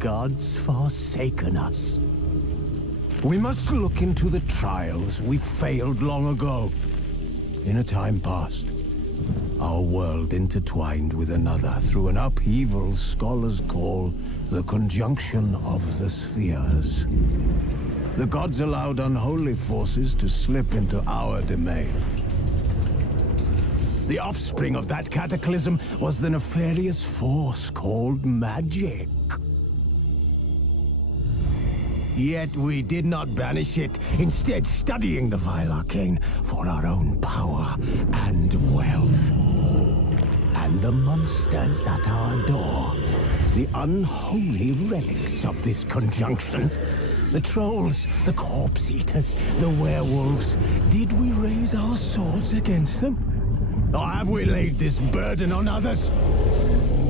gods forsaken us? We must look into the trials we failed long ago. In a time past, our world intertwined with another through an upheaval scholars call the conjunction of the spheres. The gods allowed unholy forces to slip into our domain. The offspring of that cataclysm was the nefarious force called magic. Yet we did not banish it, instead studying the vile arcane for our own power and wealth. And the monsters at our door, the unholy relics of this conjunction. The trolls, the corpse eaters, the werewolves. Did we raise our swords against them? Or have we laid this burden on others?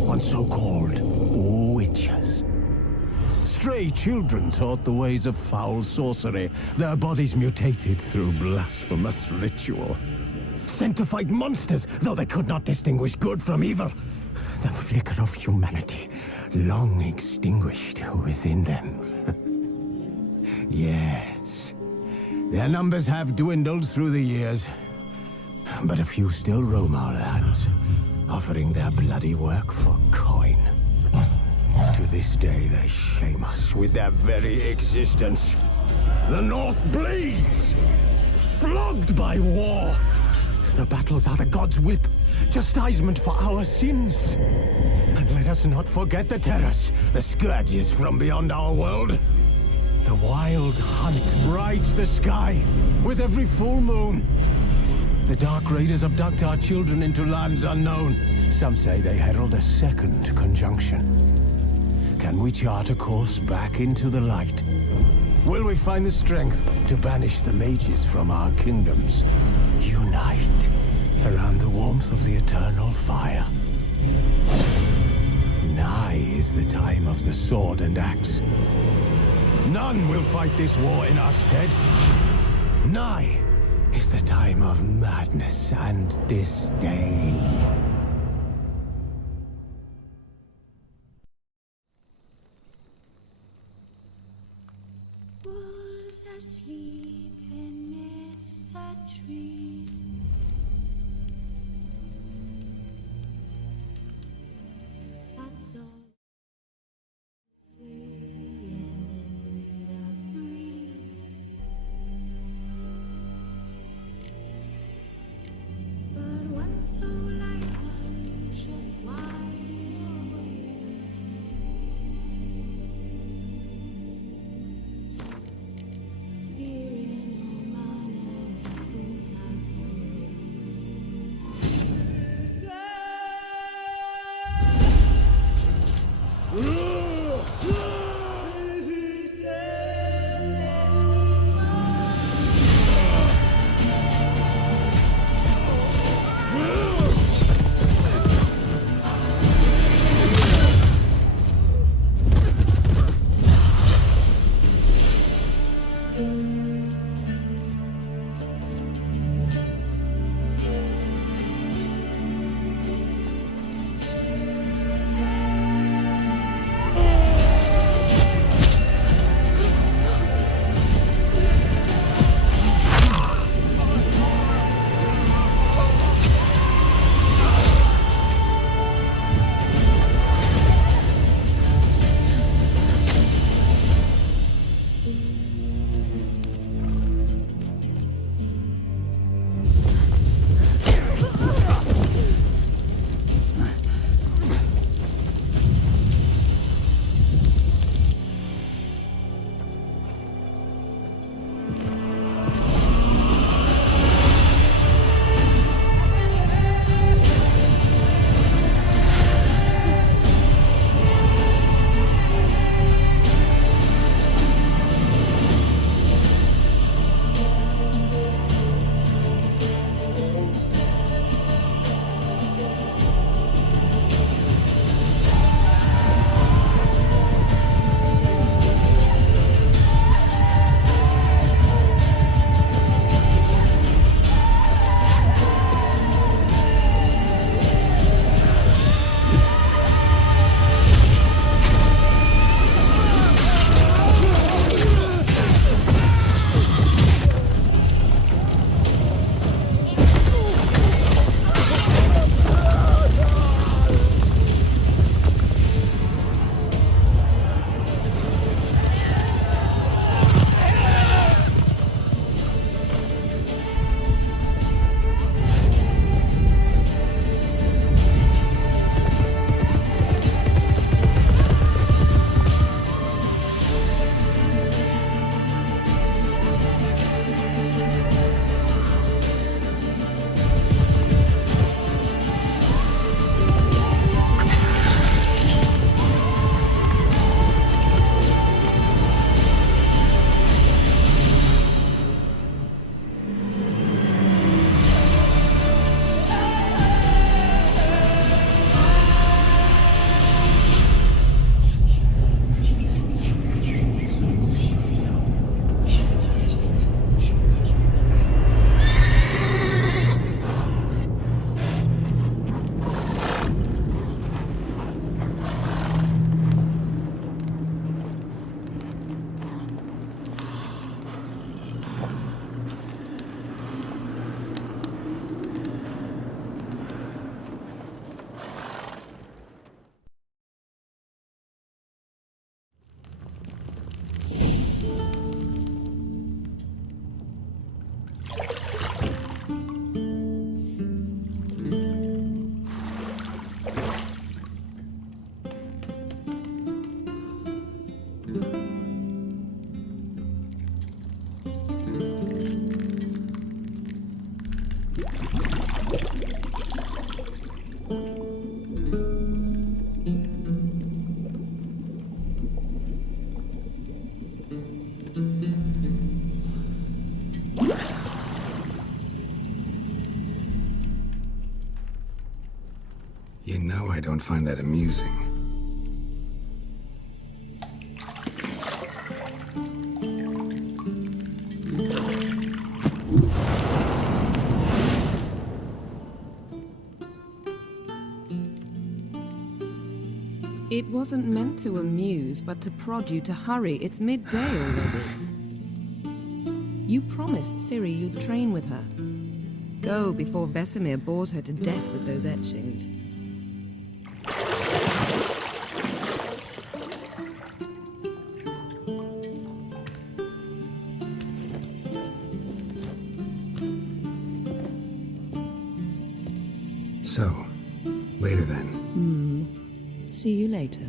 On so-called witches. Stray children taught the ways of foul sorcery, their bodies mutated through blasphemous ritual. Sent to fight monsters, though they could not distinguish good from evil. The flicker of humanity, long extinguished within them. Yes, their numbers have dwindled through the years. But a few still roam our lands, offering their bloody work for coin. To this day, they shame us with their very existence. The North bleeds, flogged by war. The battles are the gods' whip, chastisement for our sins. And let us not forget the terrors, the scourges from beyond our world. The wild hunt rides the sky with every full moon. The Dark Raiders abduct our children into lands unknown. Some say they herald a second conjunction. Can we chart a course back into the light? Will we find the strength to banish the mages from our kingdoms? Unite around the warmth of the eternal fire. Nigh is the time of the sword and axe. None will fight this war in our stead. Nigh is the time of madness and disdain. Wolves asleep amidst the trees. That's all. Swaying in the breeze. But one so light, anxious, wide awake. Fearing no man whose heart's erased. You know I don't find that amusing. It wasn't meant to amuse, but to prod you to hurry. It's midday already. You promised Ciri you'd train with her. Go before Vesemir bores her to death with those etchings. So, later then. See you later.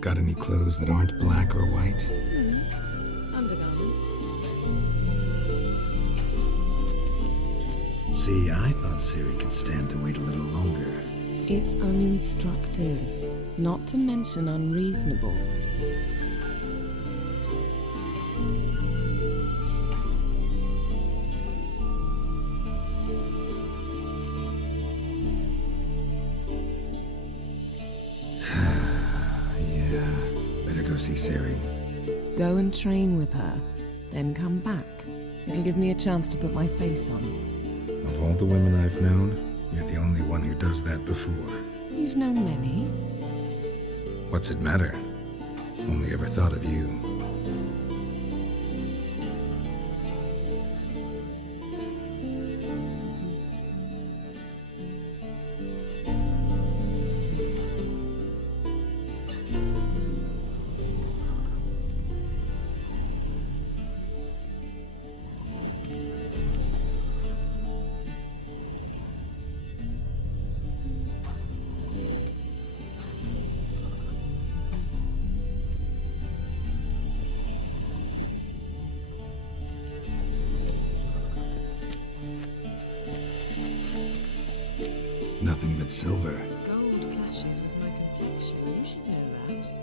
Got any clothes that aren't black or white? Undergarments. See, I thought Ciri could stand to wait a little longer. It's uninstructive, not to mention unreasonable. Go see Ciri. Go and train with her, then come back. It'll give me a chance to put my face on. Of all the women I've known, you're the only one who does that before. You've known many. What's it matter? Only ever thought of you. Nothing but silver. Gold clashes with my complexion. You should know that.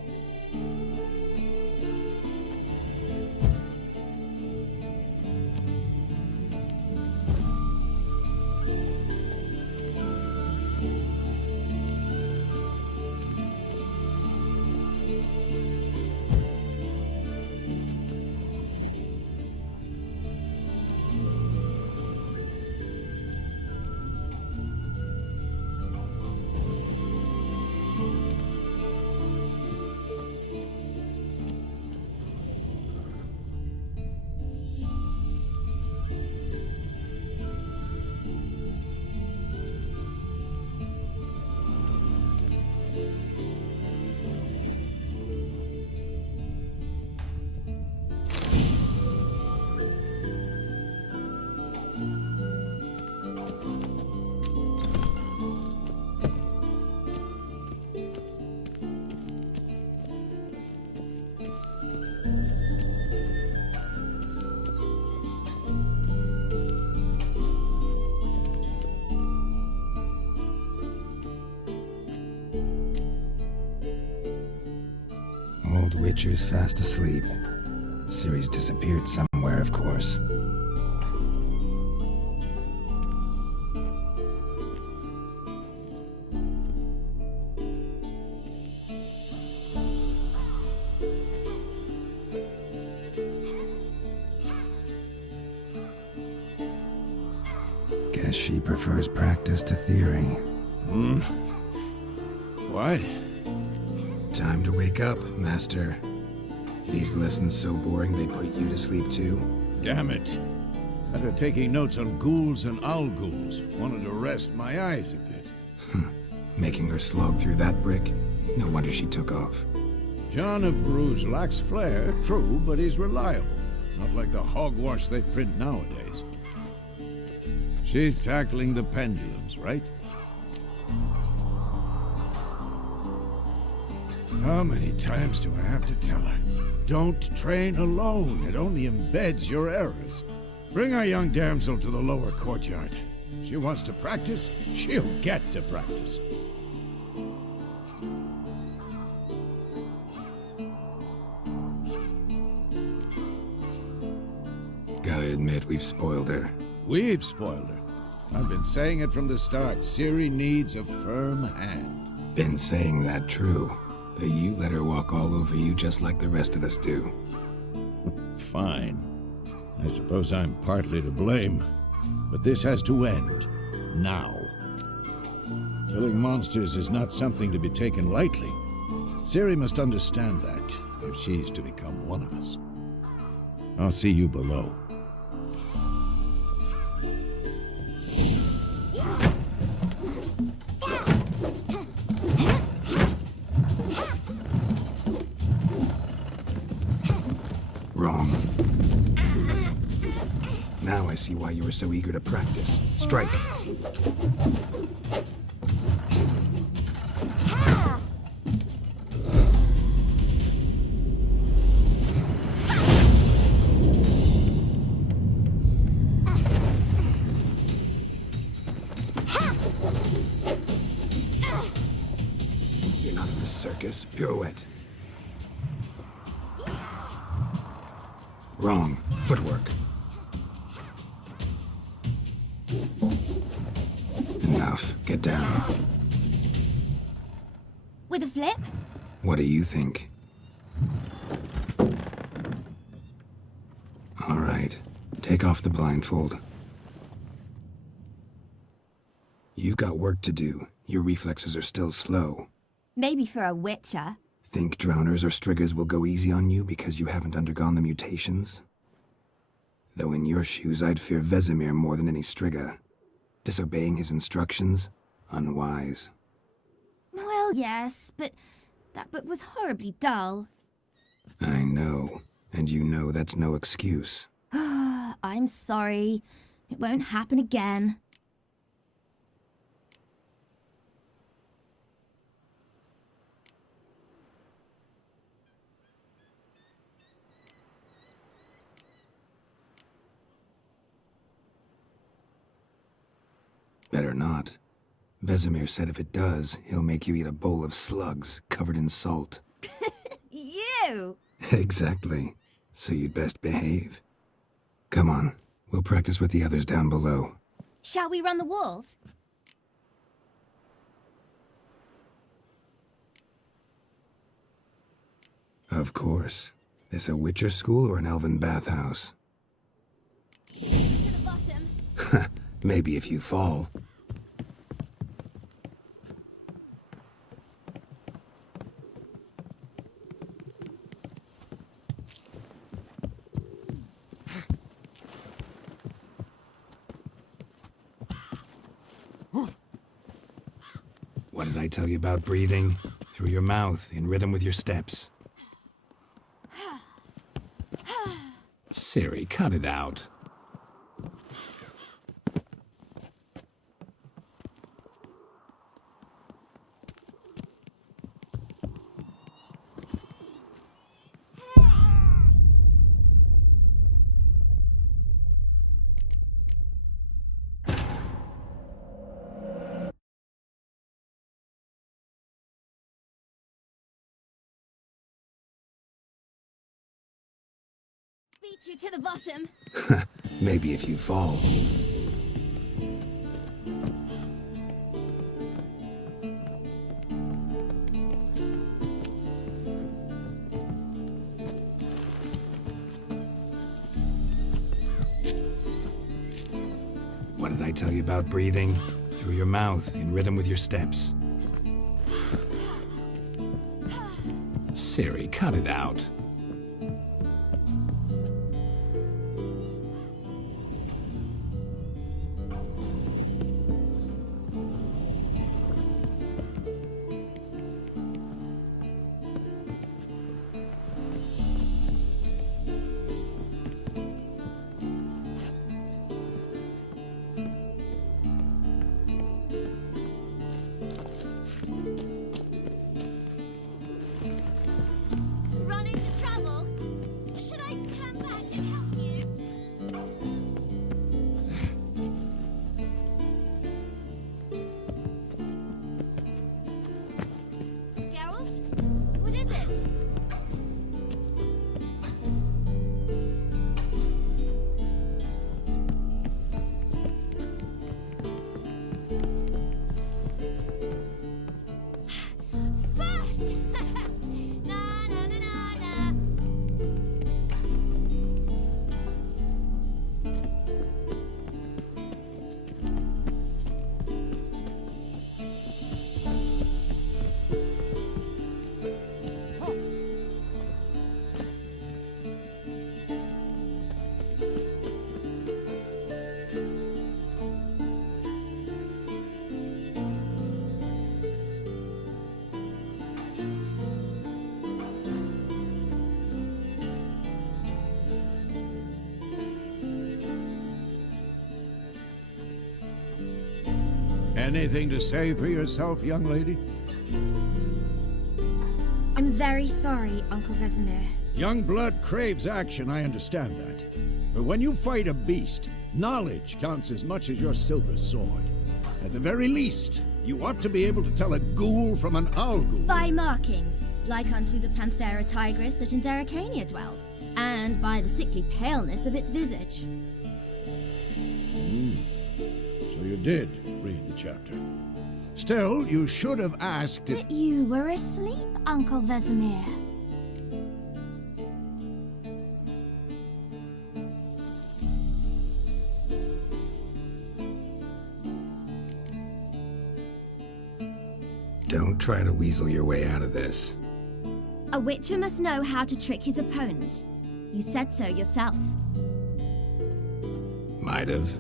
Witcher's fast asleep. Ciri's disappeared somewhere, of course. Guess she prefers practice to theory. What? Time to wake up, Master. These lessons so boring they put you to sleep too? Damn it. After taking notes on ghouls and owl ghouls, wanted to rest my eyes a bit. Making her slog through that brick? No wonder she took off. John of Bruges lacks flair, true, but he's reliable. Not like the hogwash they print nowadays. She's tackling the pendulums, right? How many times do I have to tell her? Don't train alone. It only embeds your errors. Bring our young damsel to the lower courtyard. She wants to practice, she'll get to practice. Gotta admit, we've spoiled her. We've spoiled her. I've been saying it from the start. Ciri needs a firm hand. Been saying that true, but you let her walk all over you just like the rest of us do. Fine. I suppose I'm partly to blame. But this has to end. Now. Killing monsters is not something to be taken lightly. Ciri must understand that, if she's to become one of us. I'll see you below. Wrong. Now I see why you were so eager to practice. Strike. You're not in this circus. Pirouette. Wrong. Footwork. Enough. Get down. With a flip? What do you think? All right. Take off the blindfold. You've got work to do. Your reflexes are still slow. Maybe for a witcher. Think drowners or striggers will go easy on you because you haven't undergone the mutations? Though in your shoes, I'd fear Vesemir more than any strigger. Disobeying his instructions? Unwise. Well, yes, but that book was horribly dull. I know. And you know that's no excuse. I'm sorry. It won't happen again. Better not. Vesemir said if it does, he'll make you eat a bowl of slugs covered in salt. You! Exactly. So you'd best behave. Come on, we'll practice with the others down below. Shall we run the walls? Of course. This a Witcher school or an elven bathhouse? To the bottom. Maybe if you fall. What did I tell you about breathing? Through your mouth, in rhythm with your steps. Ciri, cut it out. beat you to the bottom. Maybe if you fall. What did I tell you about breathing? Through your mouth, in rhythm with your steps. Ciri, cut it out. Run into trouble? Should I turn back and help you? Geralt? What is it? First! Na na na na na. Anything to say for yourself, young lady? I'm very sorry, Uncle Vesemir. Young blood craves action, I understand that. But when you fight a beast, knowledge counts as much as your silver sword. At the very least, you ought to be able to tell a ghoul from an owl ghoul. By markings, like unto the Panthera tigris that in Zerrikania dwells, and by the sickly paleness of its visage. So you did read the chapter. Still, you should have asked if... But you were asleep, Uncle Vesemir. Don't try to weasel your way out of this. A witcher must know how to trick his opponent. You said so yourself. Might have.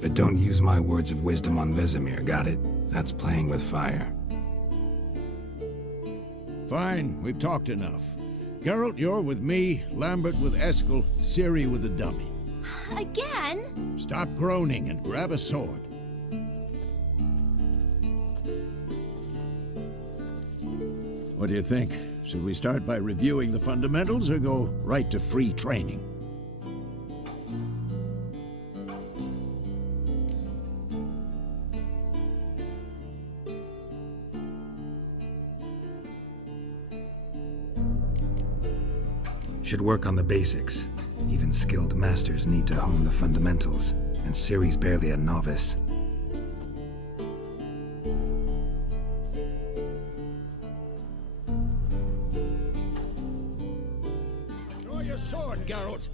But don't use my words of wisdom on Vesemir, got it? That's playing with fire. Fine, we've talked enough. Geralt, you're with me, Lambert with Eskel, Ciri with the dummy. Again? Stop groaning and grab a sword. What do you think? Should we start by reviewing the fundamentals or go right to free training? Should work on the basics. Even skilled masters need to hone the fundamentals, and Ciri's barely a novice. Draw your sword, Geralt.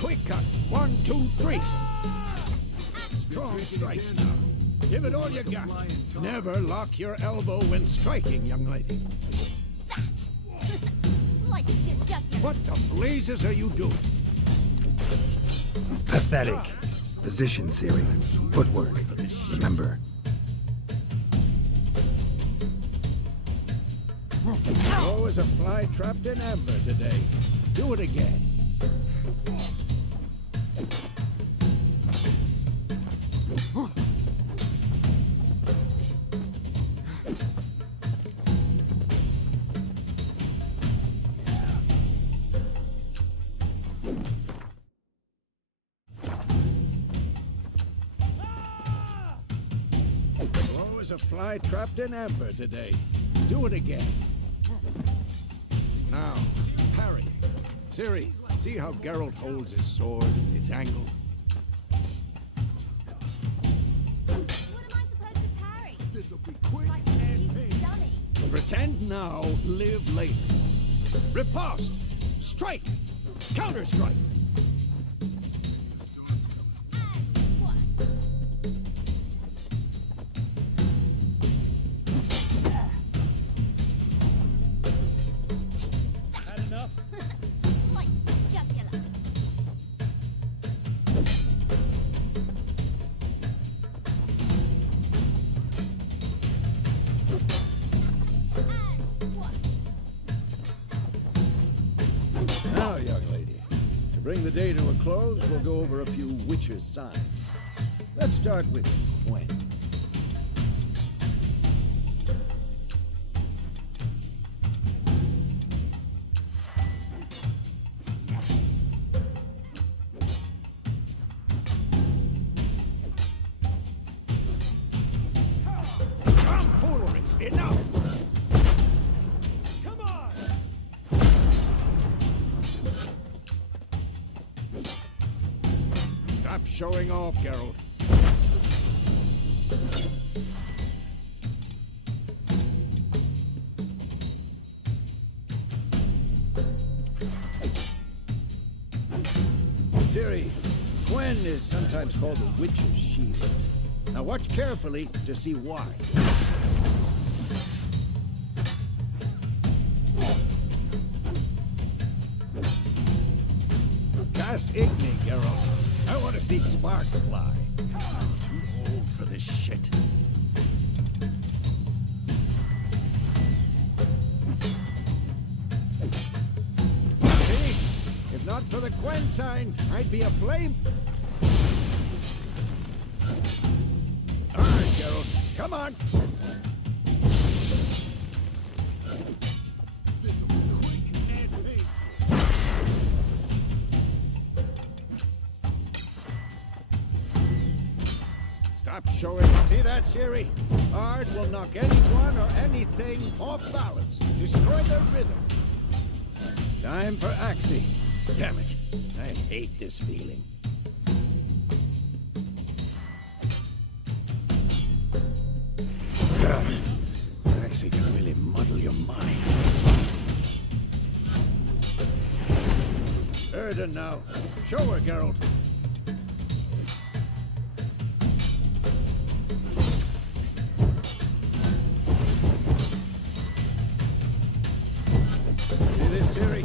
Quick cut. 1, 2, 3. Strong strikes now. Give it all you got. Never lock your elbow when striking, young lady. Slice your jugular. What the blazes are you doing? Pathetic. Position, Ciri. Footwork. Remember. Oh, as a fly trapped in amber today. Do it again. a fly trapped in amber today. Do it again. Now, parry. Ciri, see how Geralt holds his sword, its angle? What am I supposed to parry? This'll be quick Like a stupid dummy. Pretend now, live later. Riposte! Strike! Counter-strike! And what? Had enough? Slice the jugular. And what? Now, young lady, to bring the day to a close, we'll go over a few witches' signs. Let's start with Gwent. Tomfoolery! Enough! Come on! Stop showing off, Geralt. Ciri, Gwen is sometimes called the Witch's Shield. Now watch carefully to see why. Cast Igni, Geralt. I want to see sparks fly. I'm too old for this shit. See? If not for the Gwen sign, I'd be aflame. All right, Geralt. Come on. This'll be quick and painful. Stop showing. See that, Ciri? Art will knock anyone or anything off balance. Destroy the rhythm. Time for Axie. Damn it. I hate this feeling. Axie can really muddle your mind. Erden now. Show her, Geralt. See this, Ciri?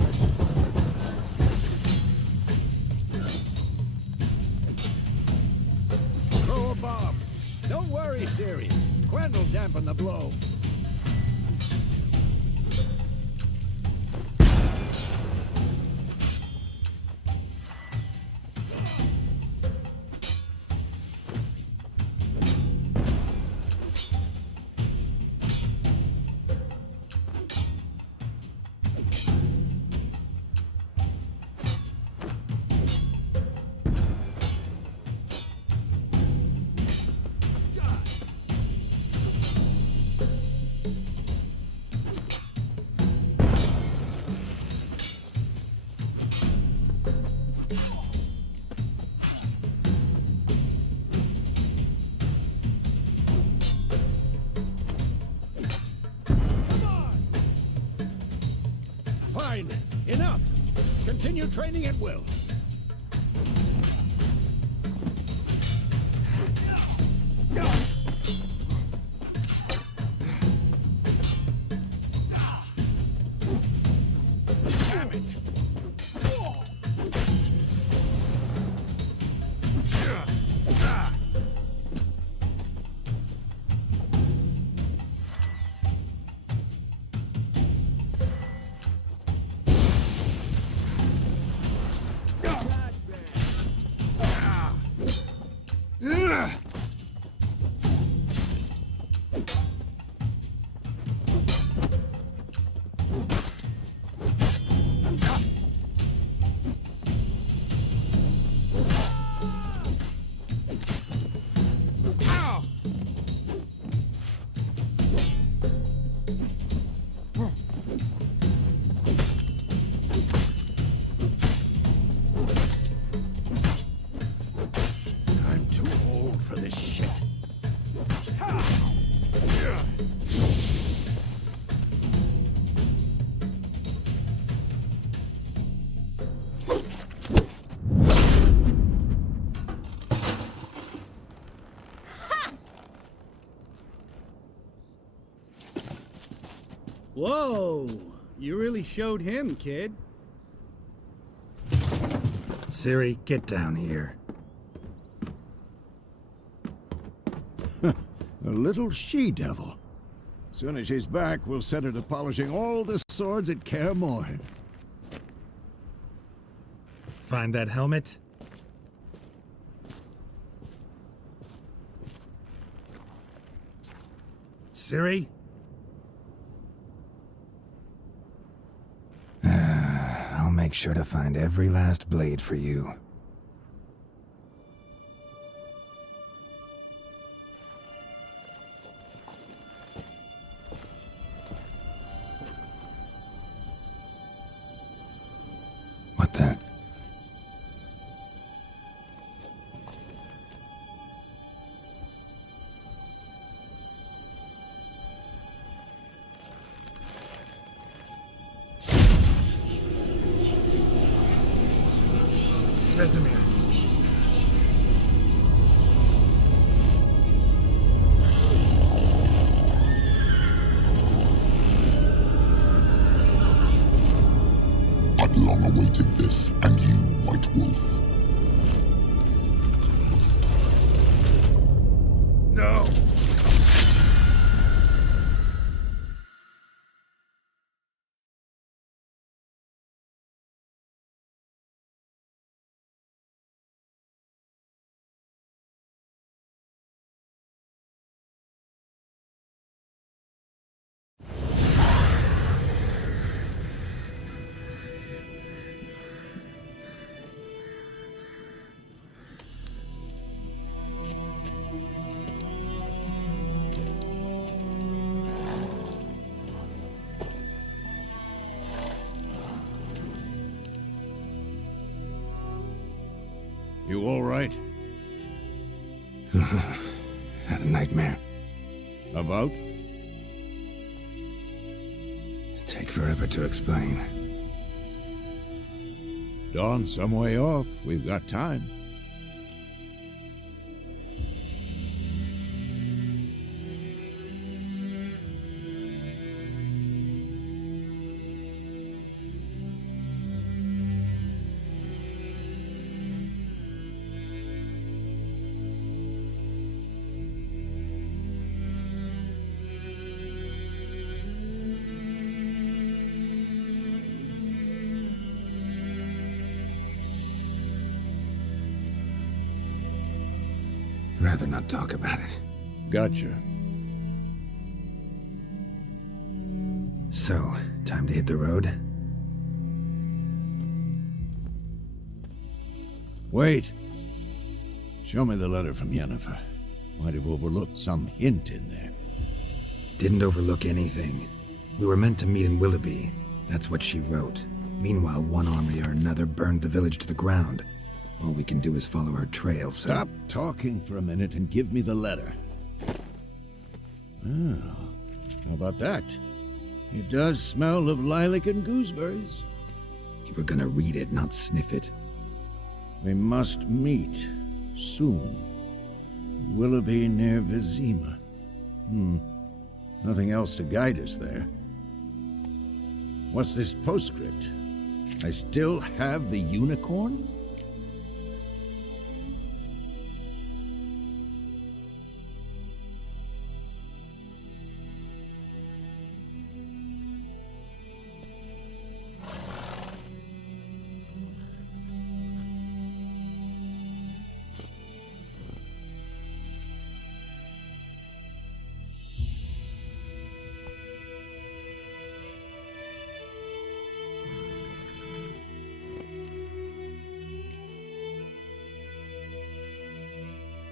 Throw a bomb. Don't worry, Ciri. Gwen will dampen the blow. Fine. Enough. Continue training at will. Damn it. for this shit. Whoa! You really showed him, kid. Ciri, get down here. A little she-devil. Soon as she's back, we'll set her to polishing all the swords at Kaer Morhen. Find that helmet? Ciri? I'll make sure to find every last blade for you. What the? Vesemir. I've long awaited this, and you, White Wolf. No! You all right? Had a nightmare. About? Take forever to explain. Dawn's some way off. We've got time. Rather not talk about it. Gotcha. So, time to hit the road? Wait. Show me the letter from Yennefer. Might have overlooked some hint in there. Didn't overlook anything. We were meant to meet in Willoughby. That's what she wrote. Meanwhile, one army or another burned the village to the ground. All we can do is follow her trail, so... Stop talking for a minute and give me the letter. Oh, how about that? It does smell of lilac and gooseberries. You were gonna read it, not sniff it. We must meet soon. Willoughby near Vizima. Nothing else to guide us there. What's this postscript? I still have the unicorn?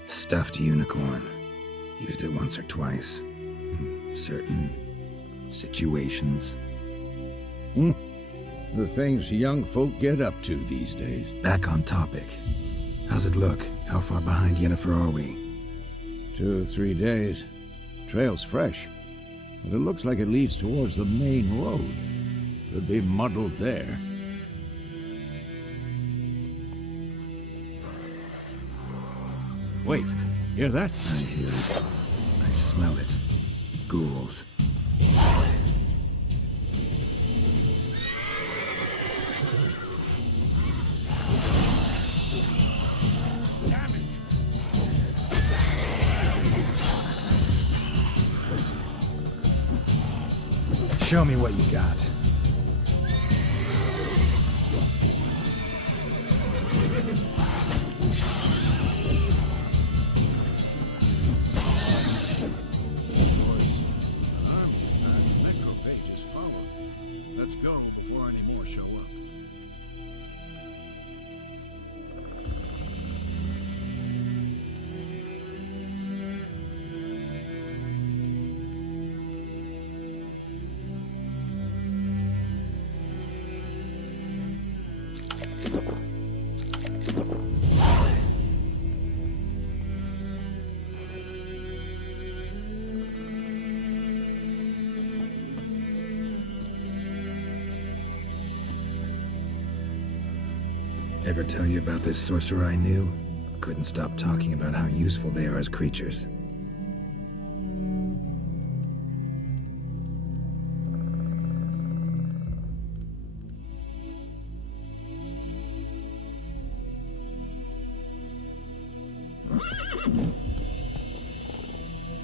Stuffed unicorn. Used it once or twice. In certain situations. The things young folk get up to these days. Back on topic. How's it look? How far behind Yennefer are we? 2 or 3 days. Trail's fresh, but it looks like it leads towards the main road. Could be muddled there. Wait, hear that? I hear it. I smell it. Ghouls. Damn it! Show me what you got. Let's go before any more show up. Ever tell you about this sorcerer I knew? Couldn't stop talking about how useful they are as creatures.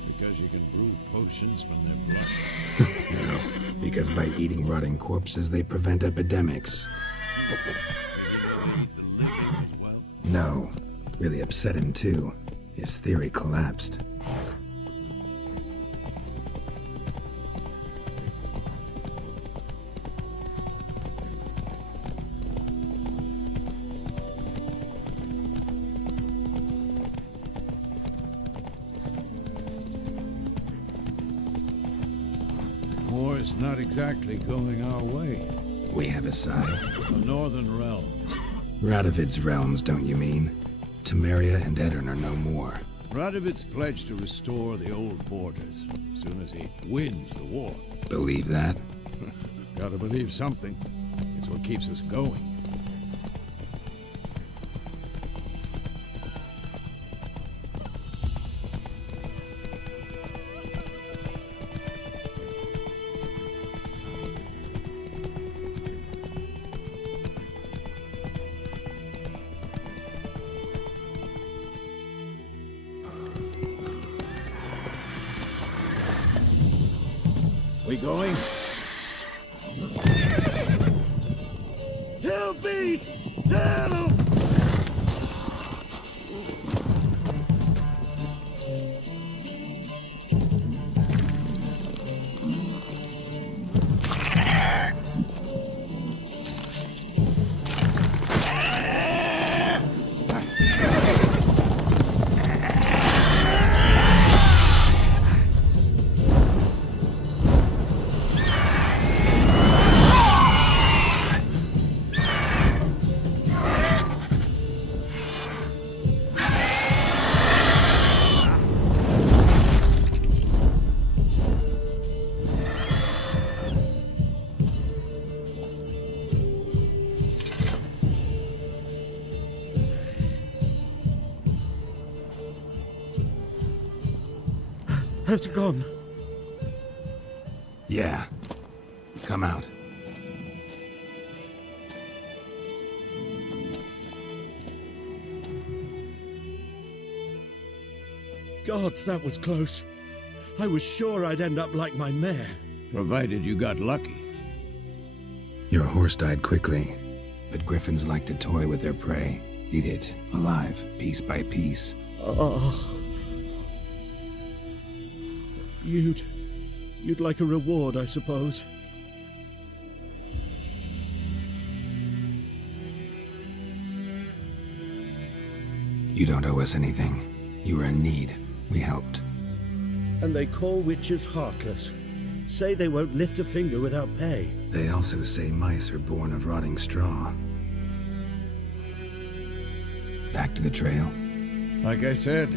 Because you can brew potions from their blood. No, because by eating rotting corpses, they prevent epidemics. No, really upset him too. His theory collapsed. War's not exactly going our way. We have a side. The Northern Realms. Radovid's realms, don't you mean? Temeria and Edirn are no more. Radovid's pledged to restore the old borders as soon as he wins the war. Believe that? Gotta believe something. It's what keeps us going. We going? Help me! Help! Has it gone? Yeah. Come out. Gods, that was close. I was sure I'd end up like my mare. Provided you got lucky. Your horse died quickly, but griffins like to toy with their prey. Eat it, alive, piece by piece. Oh. You'd like a reward, I suppose. You don't owe us anything. You were in need. We helped. And they call witches heartless. Say they won't lift a finger without pay. They also say mice are born of rotting straw. Back to the trail. Like I said,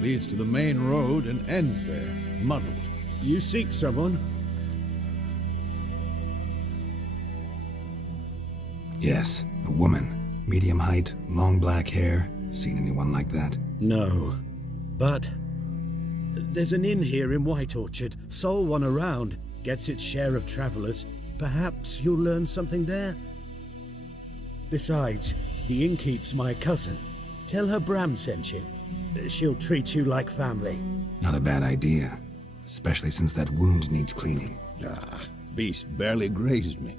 Leads to the main road and ends there, muddled. You seek someone? Yes, a woman. Medium height, long black hair. Seen anyone like that? No. But there's an inn here in White Orchard. Sole one around. Gets its share of travelers. Perhaps you'll learn something there? Besides, the innkeep's my cousin. Tell her Bram sent you. She'll treat you like family. Not a bad idea. Especially since that wound needs cleaning. Ah, beast barely grazed me.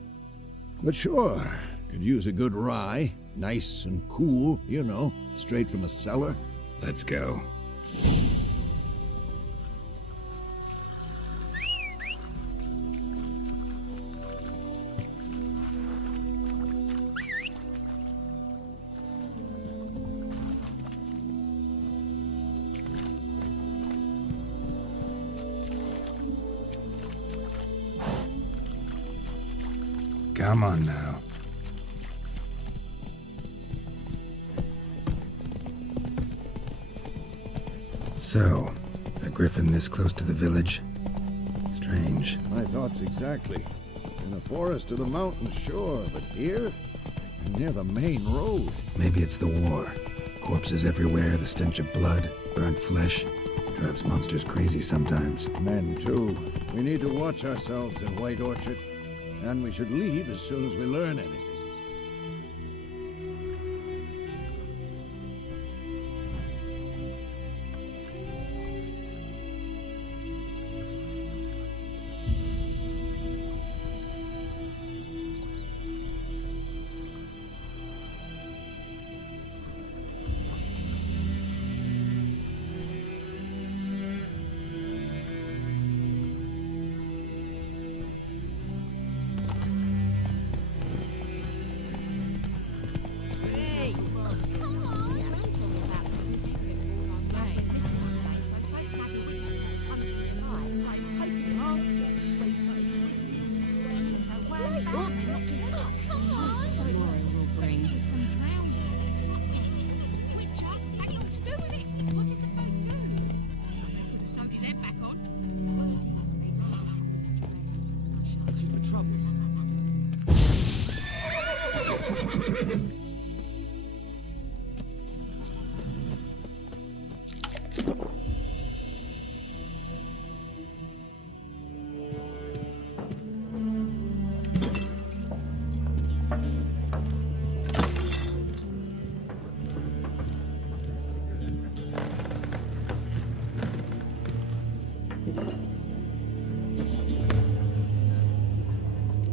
But sure, could use a good rye. Nice and cool, you know, straight from a cellar. Let's go. Come on now. So, a griffin this close to the village? Strange. My thoughts exactly. In a forest or the mountain, sure, but here? Near the main road. Maybe it's the war. Corpses everywhere, the stench of blood, burnt flesh. Drives monsters crazy sometimes. Men, too. We need to watch ourselves in White Orchard. And we should leave as soon as we learn anything.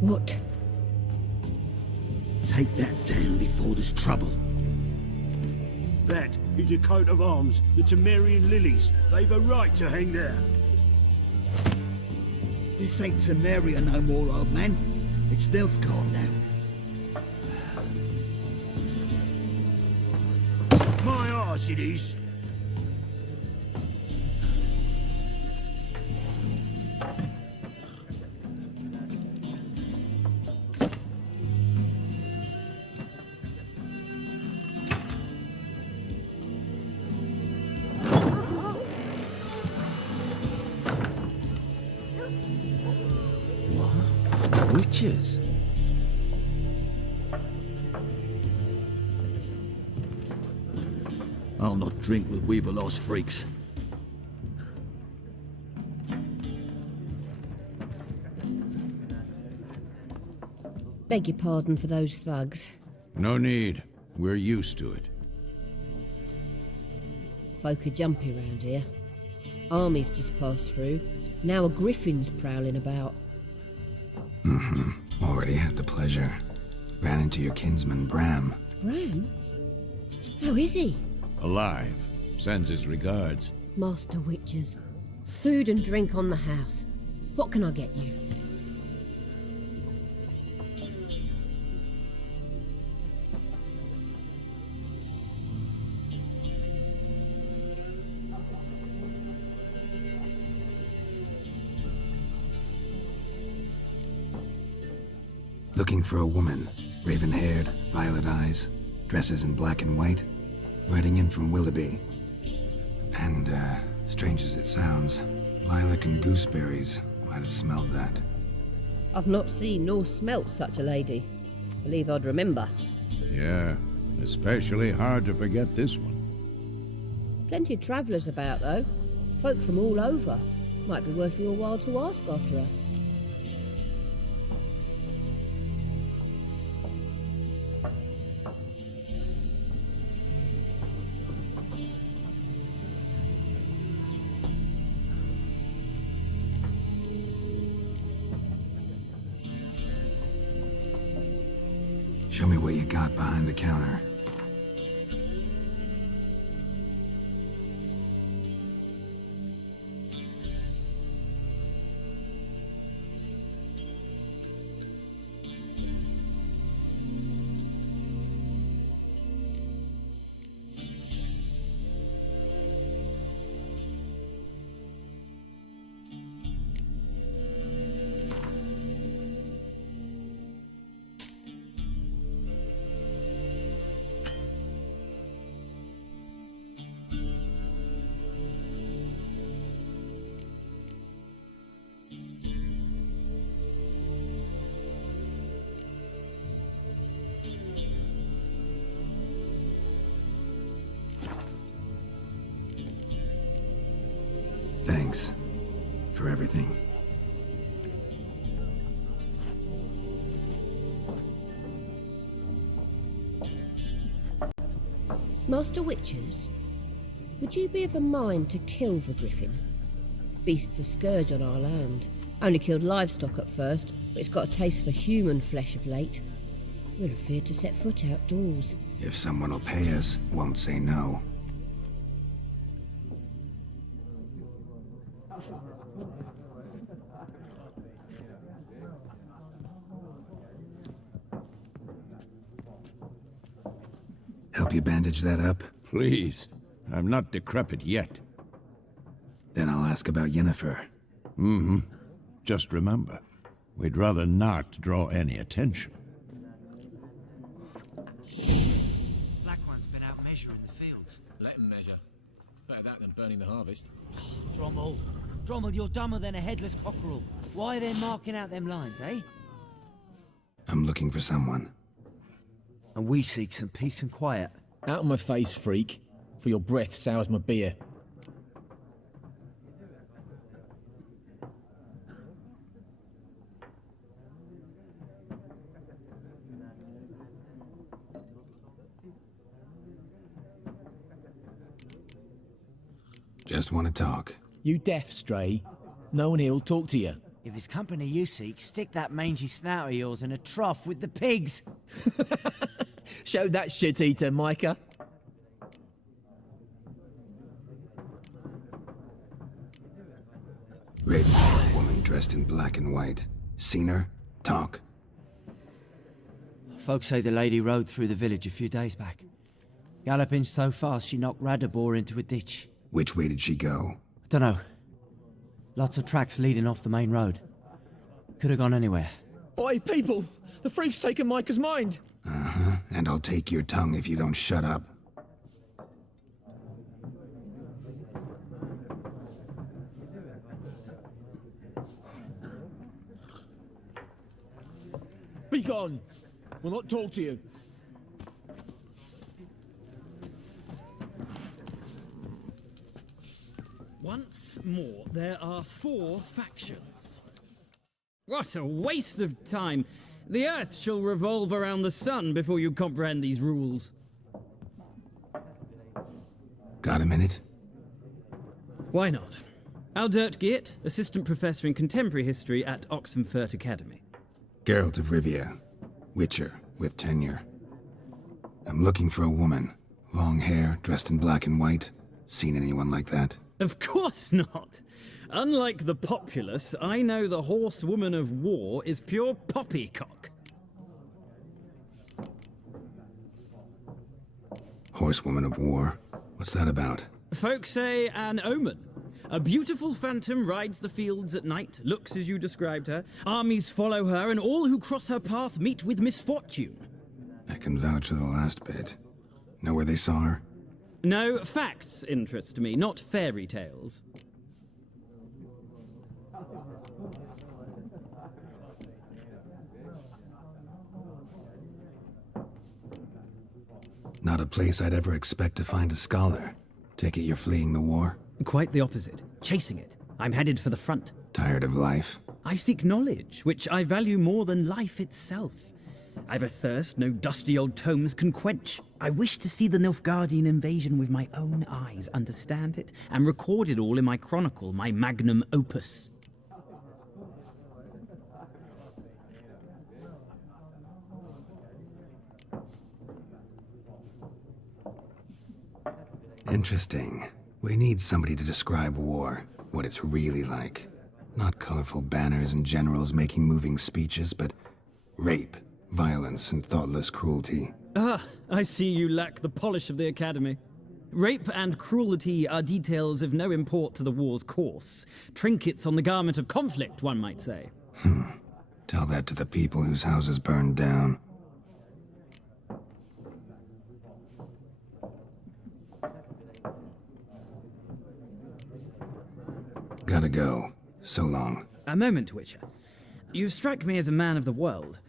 What? Take that down before there's trouble. That is your coat of arms, the Temerian lilies. They've a right to hang there. This ain't Temeria no more, old man. It's Nilfgaard now. My arse it is. Witches? I'll not drink with Weaver-lost freaks. Beg your pardon for those thugs. No need. We're used to it. Folk are jumpy round here. Armies just passed through. Now a griffin's prowling about. Already had the pleasure. Ran into your kinsman, Bram. Bram? How is he? Alive. Sends his regards. Master Witches. Food and drink on the house. What can I get you? Looking for a woman. Raven-haired, violet eyes, dresses in black and white. Riding in from Willoughby. And, strange as it sounds, lilac and gooseberries might have smelled that. I've not seen nor smelt such a lady. Believe I'd remember. Yeah, especially hard to forget this one. Plenty of travellers about, though. Folk from all over. Might be worth your while to ask after her. Show me what you got behind the counter. Thanks for everything. Master Witchers, would you be of a mind to kill the griffin? Beast's a scourge on our land. Only killed livestock at first, but it's got a taste for human flesh of late. We're afeard to set foot outdoors. If someone will pay us, won't say no. Help you bandage that up? Please. I'm not decrepit yet. Then I'll ask about Yennefer. Mm-hmm. Just remember, we'd rather not draw any attention. Black One's been out measuring the fields. Let him measure. Better that than burning the harvest. Drommel. Drommel, you're dumber than a headless cockerel. Why are they marking out them lines, eh? I'm looking for someone. And we seek some peace and quiet. Out of my face, freak. For your breath sours my beer. Just want to talk. You deaf, Stray? No one here'll talk to you. If it's company you seek, stick that mangy snout of yours in a trough with the pigs. Show that shit-eater, Micah. Red-haired woman dressed in black and white. Seen her? Talk. Folks say the lady rode through the village a few days back. Galloping so fast she knocked Radabor into a ditch. Which way did she go? Dunno. Lots of tracks leading off the main road. Could have gone anywhere. Oi, people! The freak's taken Micah's mind! Uh-huh. And I'll take your tongue if you don't shut up. Be gone! We'll not talk to you. Once more, there are 4 factions. What a waste of time! The Earth shall revolve around the sun before you comprehend these rules. Got a minute? Why not? Aldert Geert, Assistant Professor in Contemporary History at Oxenfurt Academy. Geralt of Rivia. Witcher, with tenure. I'm looking for a woman. Long hair, dressed in black and white. Seen anyone like that? Of course not! Unlike the populace, I know the horsewoman of war is pure poppycock. Horsewoman of war? What's that about? Folk say an omen. A beautiful phantom rides the fields at night, looks as you described her. Armies follow her, and all who cross her path meet with misfortune. I can vouch for the last bit. Know where they saw her? No, facts interest me, not fairy tales. Not a place I'd ever expect to find a scholar. Take it you're fleeing the war? Quite the opposite. Chasing it. I'm headed for the front. Tired of life? I seek knowledge, which I value more than life itself. I've a thirst no dusty old tomes can quench. I wish to see the Nilfgaardian invasion with my own eyes, understand it, and record it all in my chronicle, my magnum opus. Interesting. We need somebody to describe war, what it's really like. Not colorful banners and generals making moving speeches, but rape, violence, and thoughtless cruelty. Ah, I see you lack the polish of the Academy. Rape and cruelty are details of no import to the war's course. Trinkets on the garment of conflict, one might say. Tell that to the people whose houses burned down. Gotta go. So long. A moment, Witcher. You strike me as a man of the world.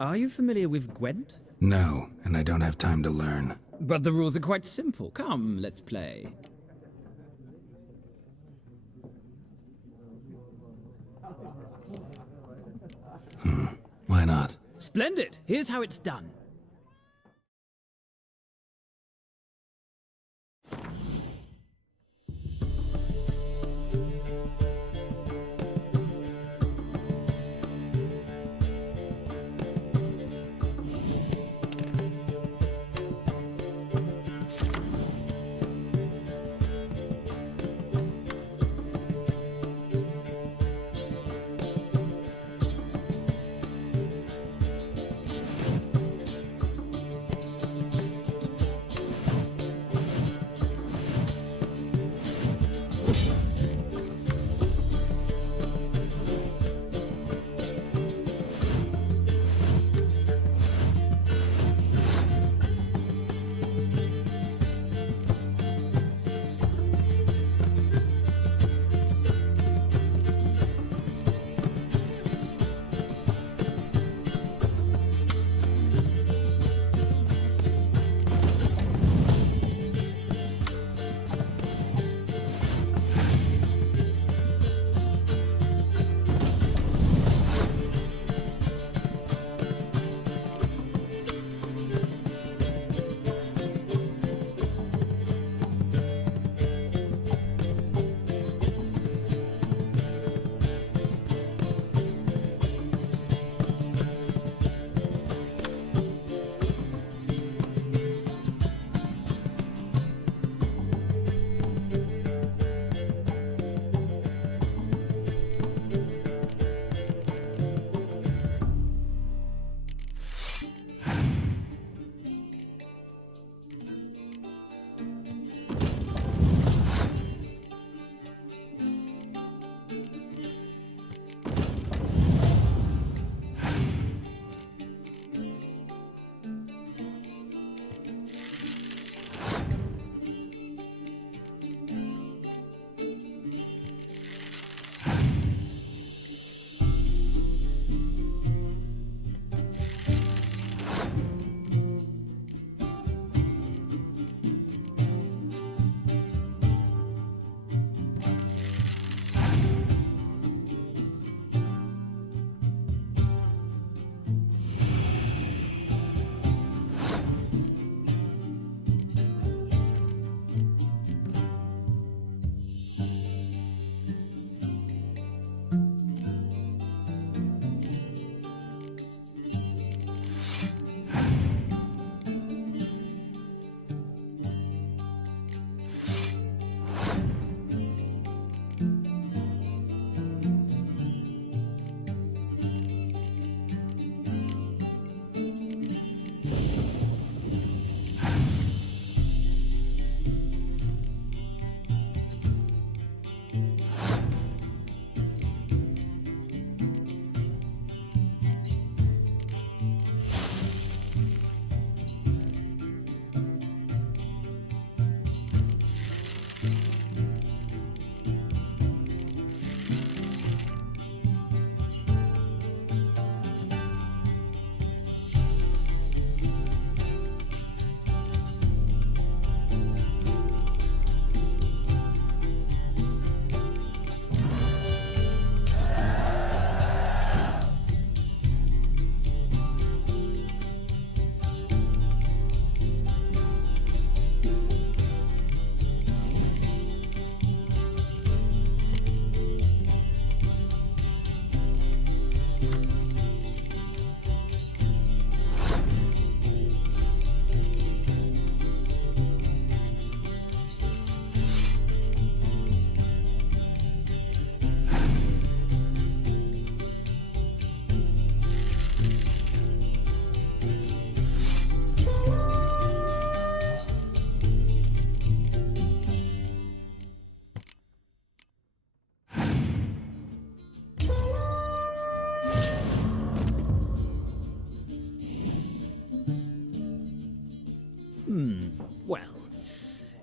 Are you familiar with Gwent? No, and I don't have time to learn. But the rules are quite simple. Come, let's play. Why not? Splendid! Here's how it's done.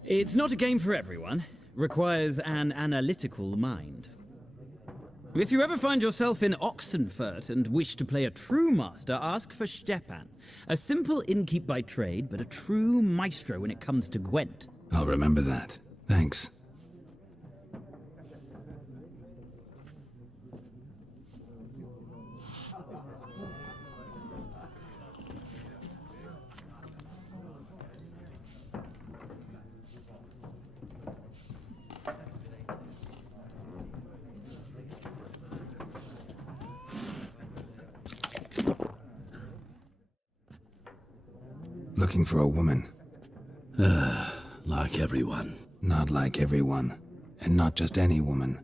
It's not a game for everyone. Requires an analytical mind. If you ever find yourself in Oxenfurt and wish to play a true master, ask for Stepan. A simple innkeep by trade, but a true maestro when it comes to Gwent. I'll remember that. Thanks. Looking for a woman. Like everyone. Not like everyone. And not just any woman.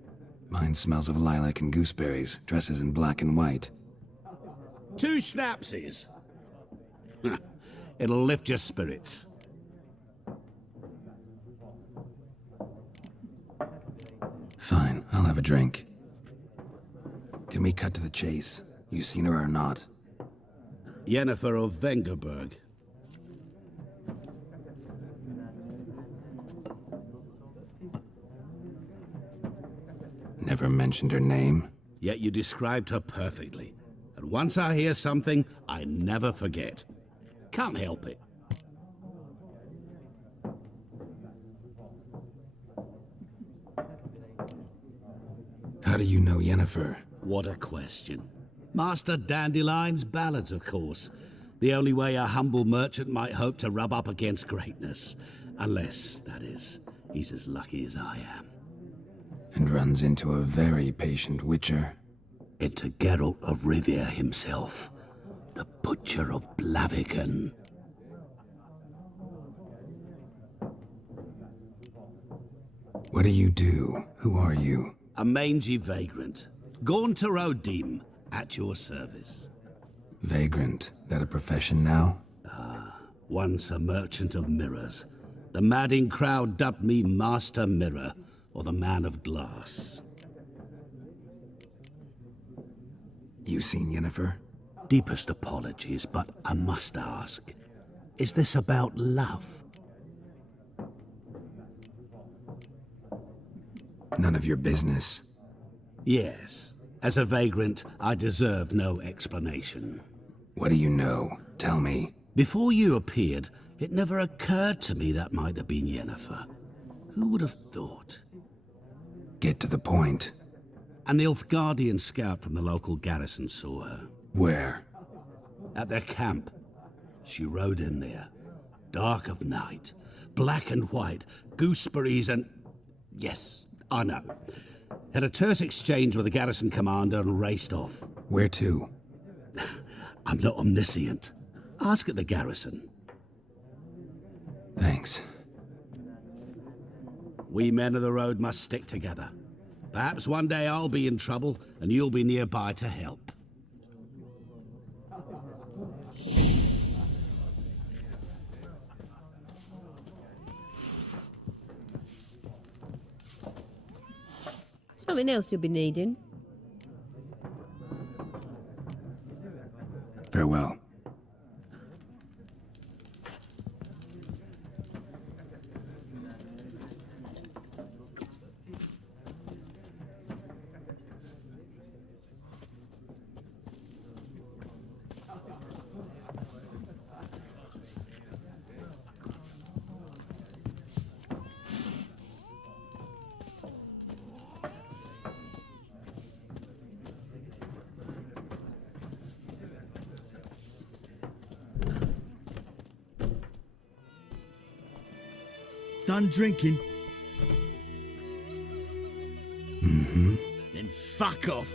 Mine smells of lilac and gooseberries, dresses in black and white. 2 schnapsies. It'll lift your spirits. Fine, I'll have a drink. Can we cut to the chase? You seen her or not? Yennefer of Vengerberg. Never mentioned her name? Yet you described her perfectly. And once I hear something, I never forget. Can't help it. How do you know Yennefer? What a question. Master Dandelion's ballads, of course. The only way a humble merchant might hope to rub up against greatness. Unless, that is, he's as lucky as I am. And runs into a very patient witcher. Into Geralt of Rivia himself. The Butcher of Blaviken. What do you do? Who are you? A mangy vagrant. Gaunter Odim, at your service. Vagrant. That a profession now? Once a merchant of mirrors. The madding crowd dubbed me Master Mirror, or the Man of Glass. You seen Yennefer? Deepest apologies, but I must ask. Is this about love? None of your business. Yes. As a vagrant, I deserve no explanation. What do you know? Tell me. Before you appeared, it never occurred to me that might have been Yennefer. Who would have thought? Get to the point. An Nilfgaardian scout from the local garrison saw her. Where? At their camp. She rode in there. Dark of night. Black and white. Gooseberries and... Yes, I know. Had a terse exchange with the garrison commander and raced off. Where to? I'm not omniscient. Ask at the garrison. Thanks. We men of the road must stick together. Perhaps one day I'll be in trouble and you'll be nearby to help. Something else you'll be needing? Farewell. Done drinking? Mm-hmm. Then fuck off.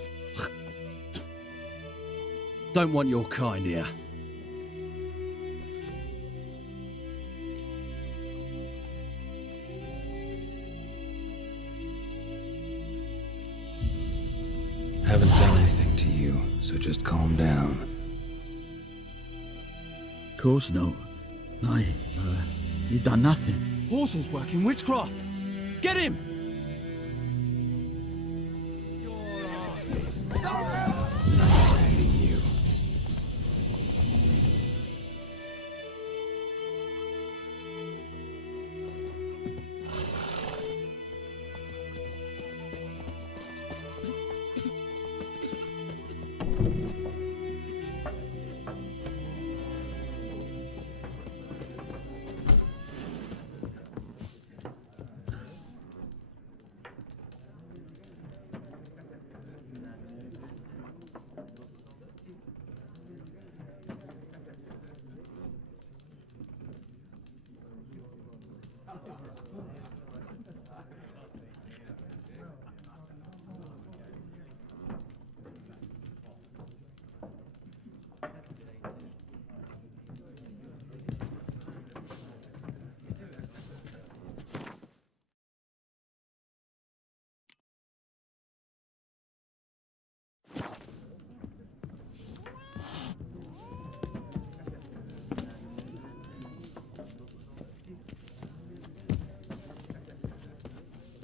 Don't want your kind here. Haven't done anything to you, so just calm down. Course no. You done nothing. Horses working witchcraft. Get him! Nice meeting you.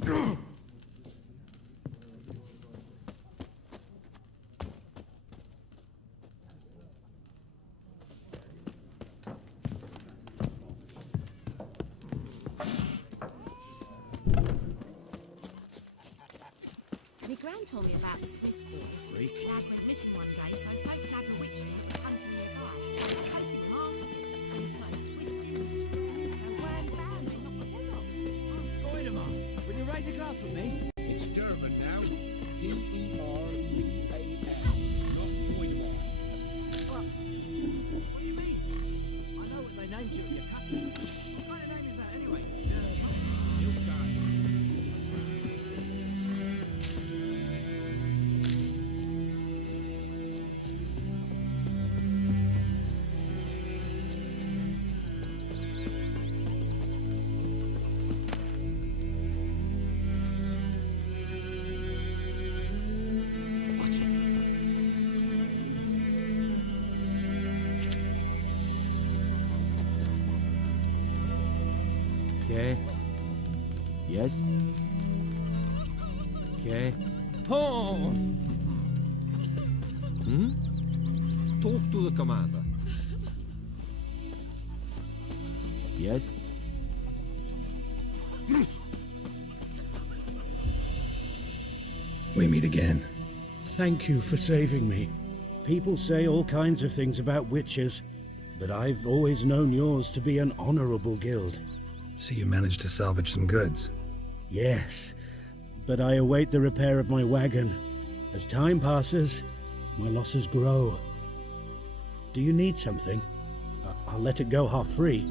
My gran told me about the Smith's boy. Freak. Dad went missing one day, so folk had a witch that was hunting nearby. So they took him masked when he started twisting. So weren't found, they knocked his head off. Goidemar, will you raise a glass with me? It's Durban now. Dervan, not Goidemar. What? What do you mean? I know what they named you at your cutting. What kind of name is that anyway? Dervan. You'll die. Watch it. Okay. Yes? Okay. Oh! Talk to the commander. Yes? We meet again. Thank you for saving me. People say all kinds of things about witches, but I've always known yours to be an honorable guild. So you managed to salvage some goods? Yes, but I await the repair of my wagon. As time passes, my losses grow. Do you need something? I'll let it go half free.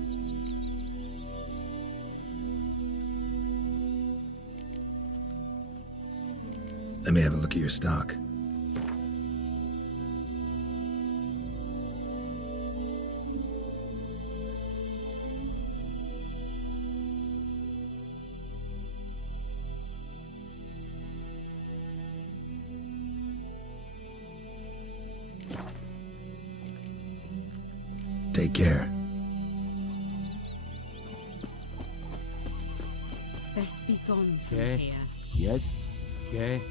Let me have a look at your stock. Take care. Best be gone from Okay. here. Yes? Okay.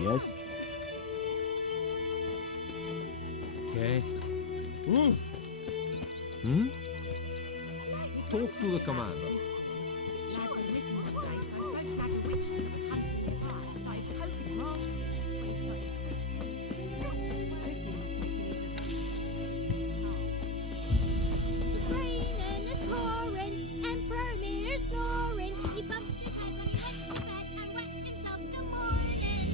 Yes? Okay. Talk to the commander. Dad went missing one day, so folk had a witch that was hunting nearby. Started poking masked when he started It's raining, it's pouring, Emperor Mirror's snoring. He bumped his head when he went to bed and wet himself in the morning.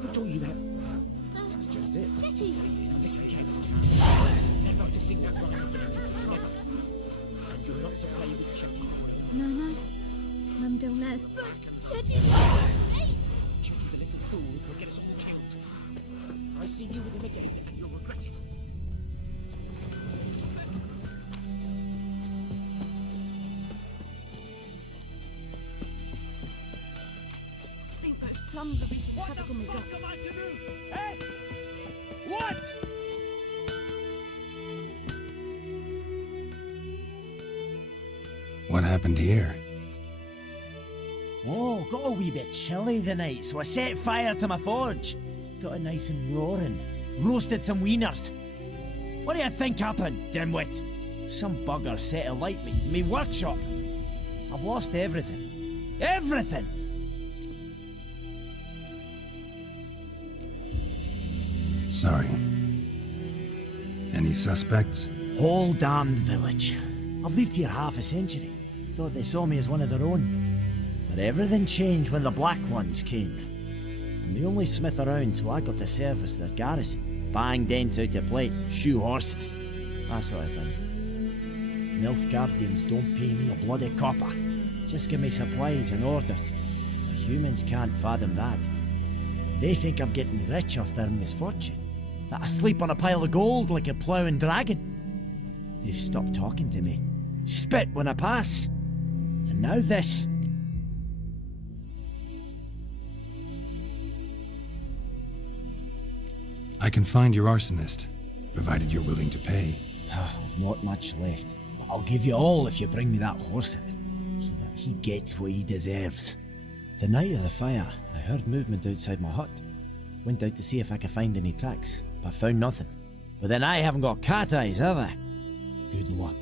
Who told you that? That's just it. Chetty! Listen carefully. Never to sing that rhyme again. Never. And you're not to play with Chetty. No, Mum don't ask. But Chetty's hey! Chetty's a little fool who'll get us all killed. I see you with him again, and you'll regret it. I think those plums will be perfect when we go. What am I to do? Eh? What? What happened here? Oh, got a wee bit chilly the night, so I set fire to my forge. Got it nice and roaring. Roasted some wieners. What do you think happened, dimwit? Some bugger set alight me workshop. I've lost everything. Everything! Sorry. Any suspects? Whole damned village. I've lived here half a century. Thought they saw me as one of their own. But everything changed when the Black Ones came. I'm the only smith around, so I got to service their garrison. Bang dents out your plate, shoe horses, that sort of thing. Nilfgaardians don't pay me a bloody copper. Just give me supplies and orders. The humans can't fathom that. They think I'm getting rich off their misfortune. That I sleep on a pile of gold like a ploughing dragon. They've stopped talking to me. Spit when I pass. And now this. I can find your arsonist, provided you're willing to pay. I've not much left, but I'll give you all if you bring me that horse in, so that he gets what he deserves. The night of the fire, I heard movement outside my hut. Went out to see if I could find any tracks, but found nothing. But then I haven't got cat eyes, have I? Good luck.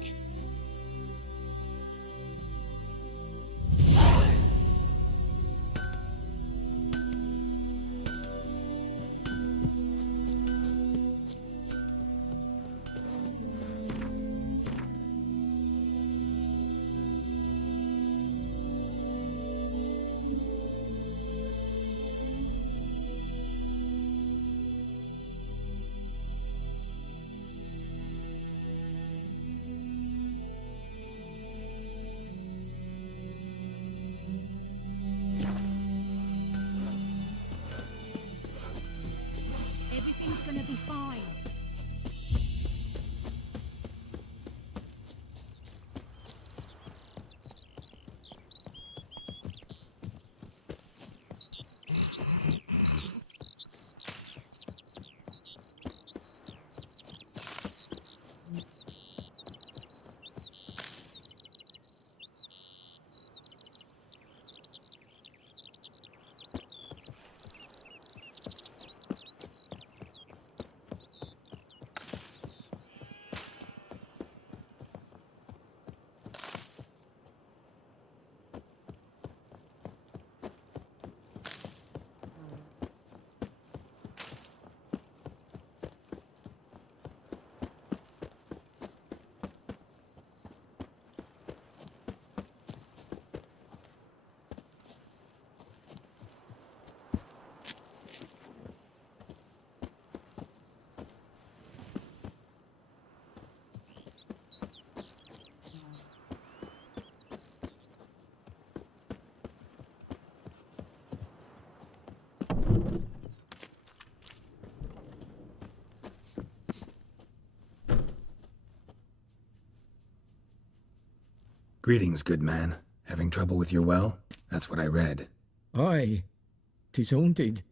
Everything's gonna be fine. Greetings, good man. Having trouble with your well? That's what I read. Aye. 'Tis haunted.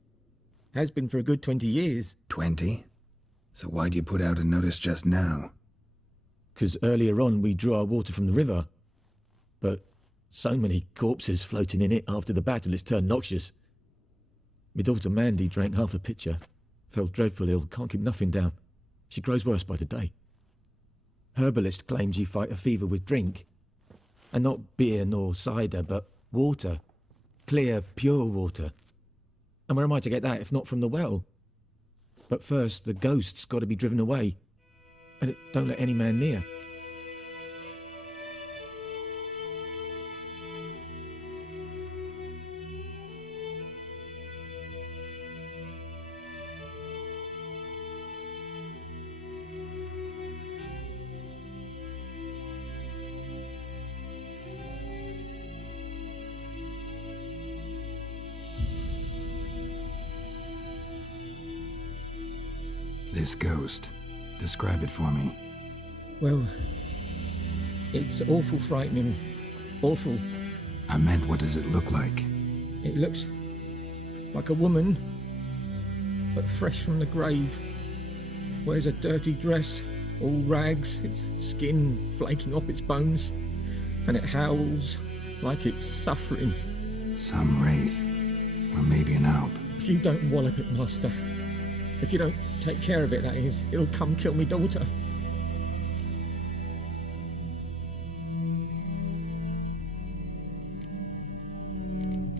Has been for a good 20 years. 20? So why'd you put out a notice just now? 'Cause earlier on we drew our water from the river. But so many corpses floating in it after the battle it's turned noxious. My daughter Mandy drank half a pitcher. Fell dreadful ill, can't keep nothing down. She grows worse by the day. Herbalist claims you fight a fever with drink. And not beer nor cider, but water. Clear, pure water. And where am I to get that if not from the well? But first, the ghost's got to be driven away. And it don't let any man near. This ghost. Describe it for me. Well, it's awful frightening. Awful. I meant, what does it look like? It looks like a woman, but fresh from the grave. Wears a dirty dress, all rags, its skin flaking off its bones. and it howls like it's suffering. Some wraith. Or maybe an alp. If you don't wallop it, Master, if you don't take care of it, that is, it'll come kill me daughter.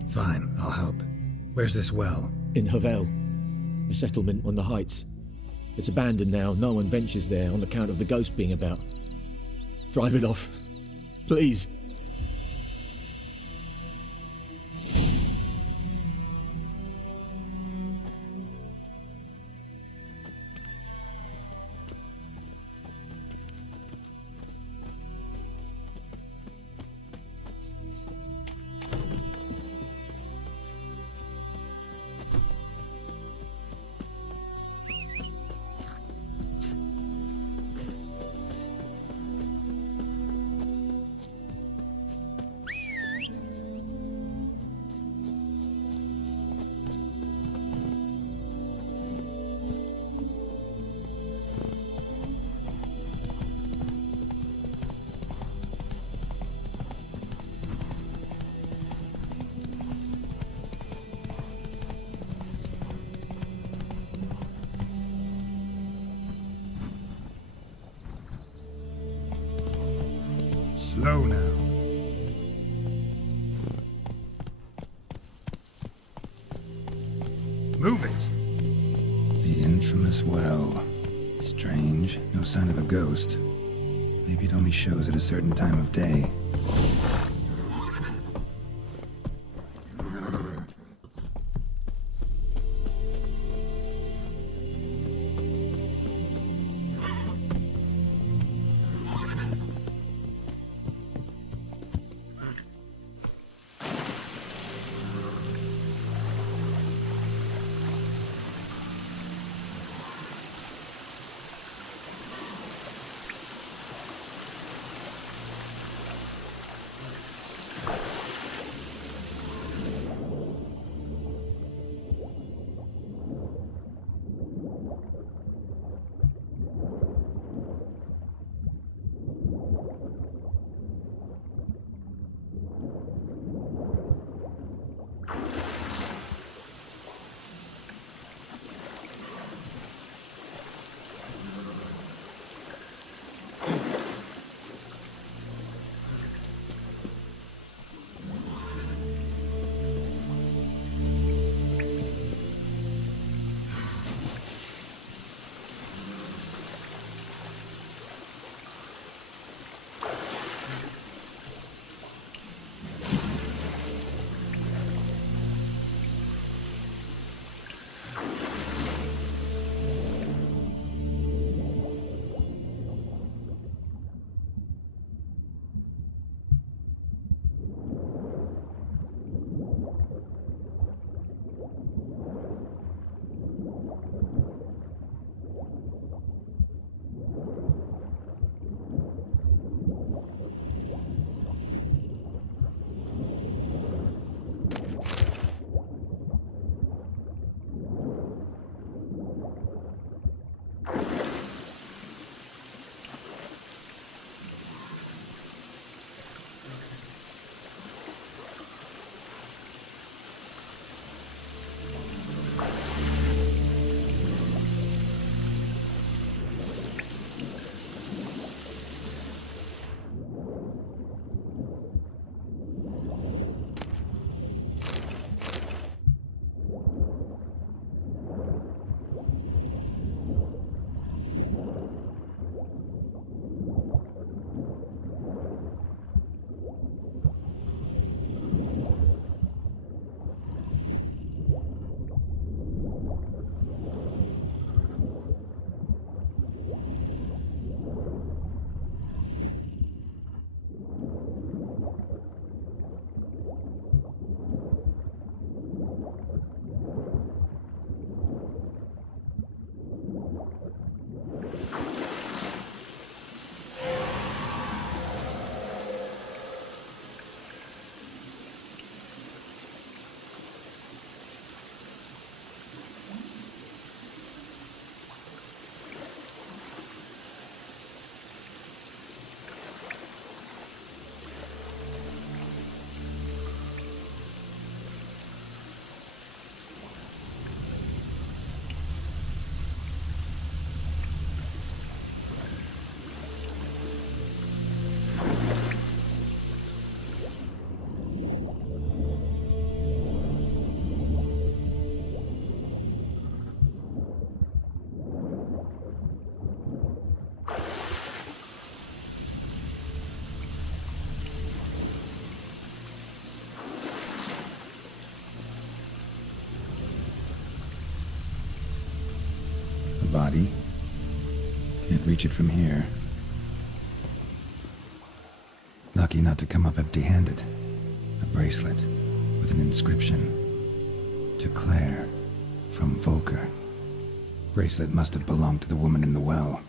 Fine, I'll help. Where's this well? In Havel, a settlement on the heights. It's abandoned now. No one ventures there on account of the ghost being about. Drive it off, please. Slow now. Move it! The infamous well. Strange. No sign of a ghost. Maybe it only shows at a certain time of day. body. Can't reach it from here. Lucky not to come up empty-handed. A bracelet with an inscription. To Claire, from Volker. Bracelet must have belonged to the woman in the well.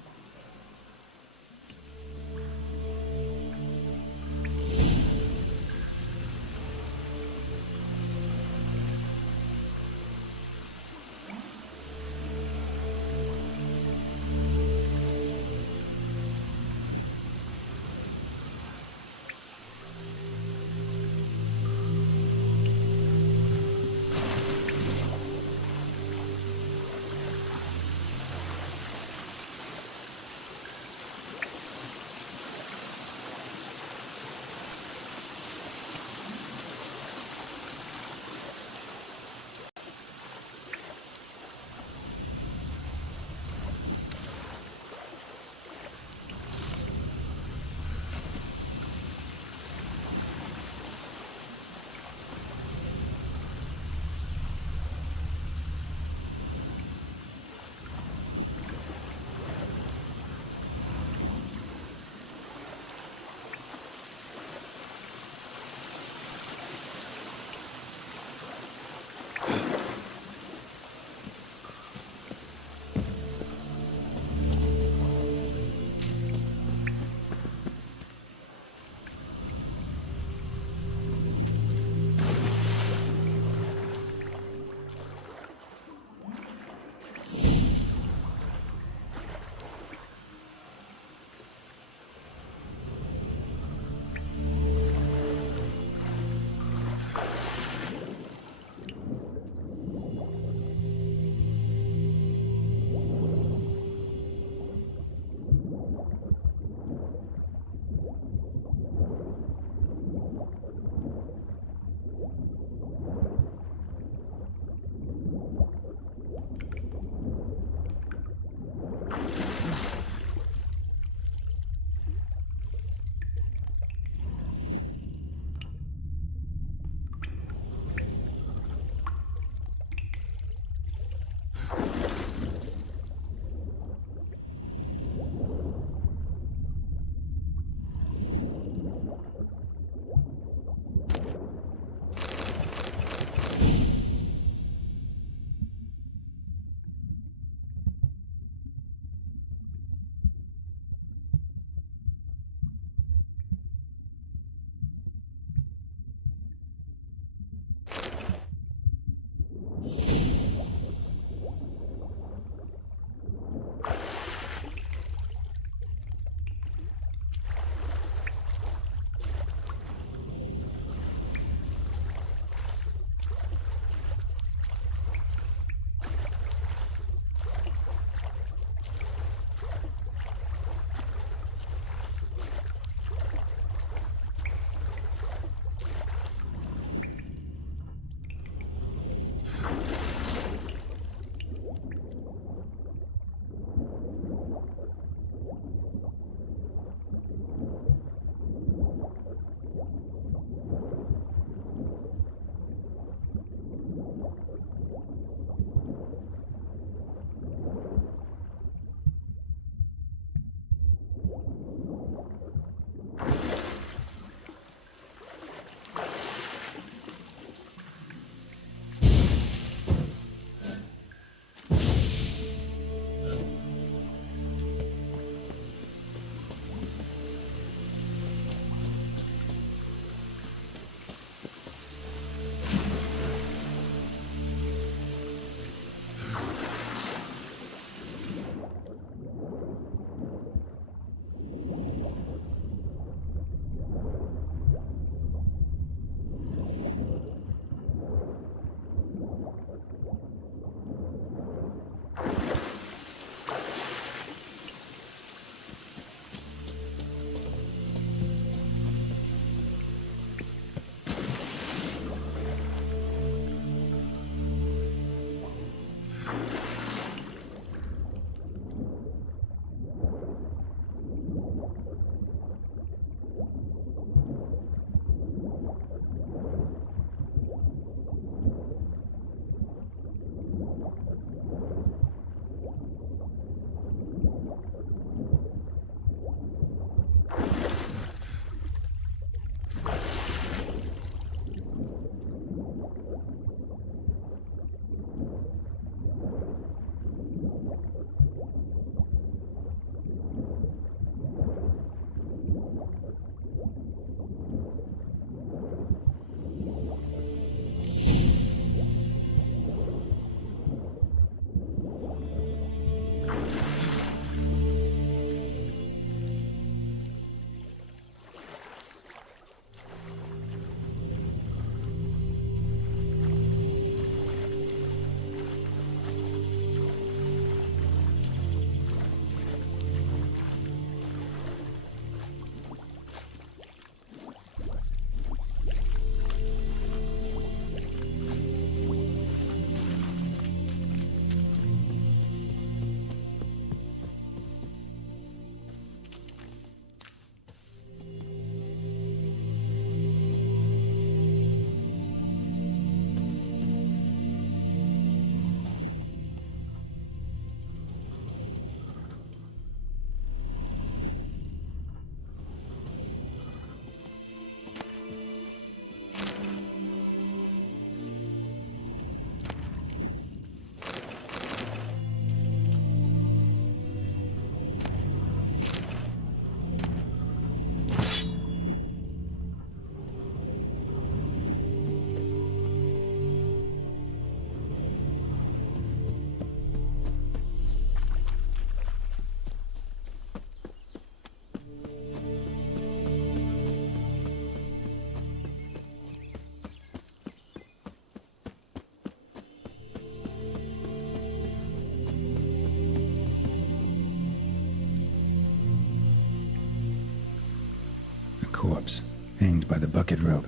corpse, hanged by the bucket rope.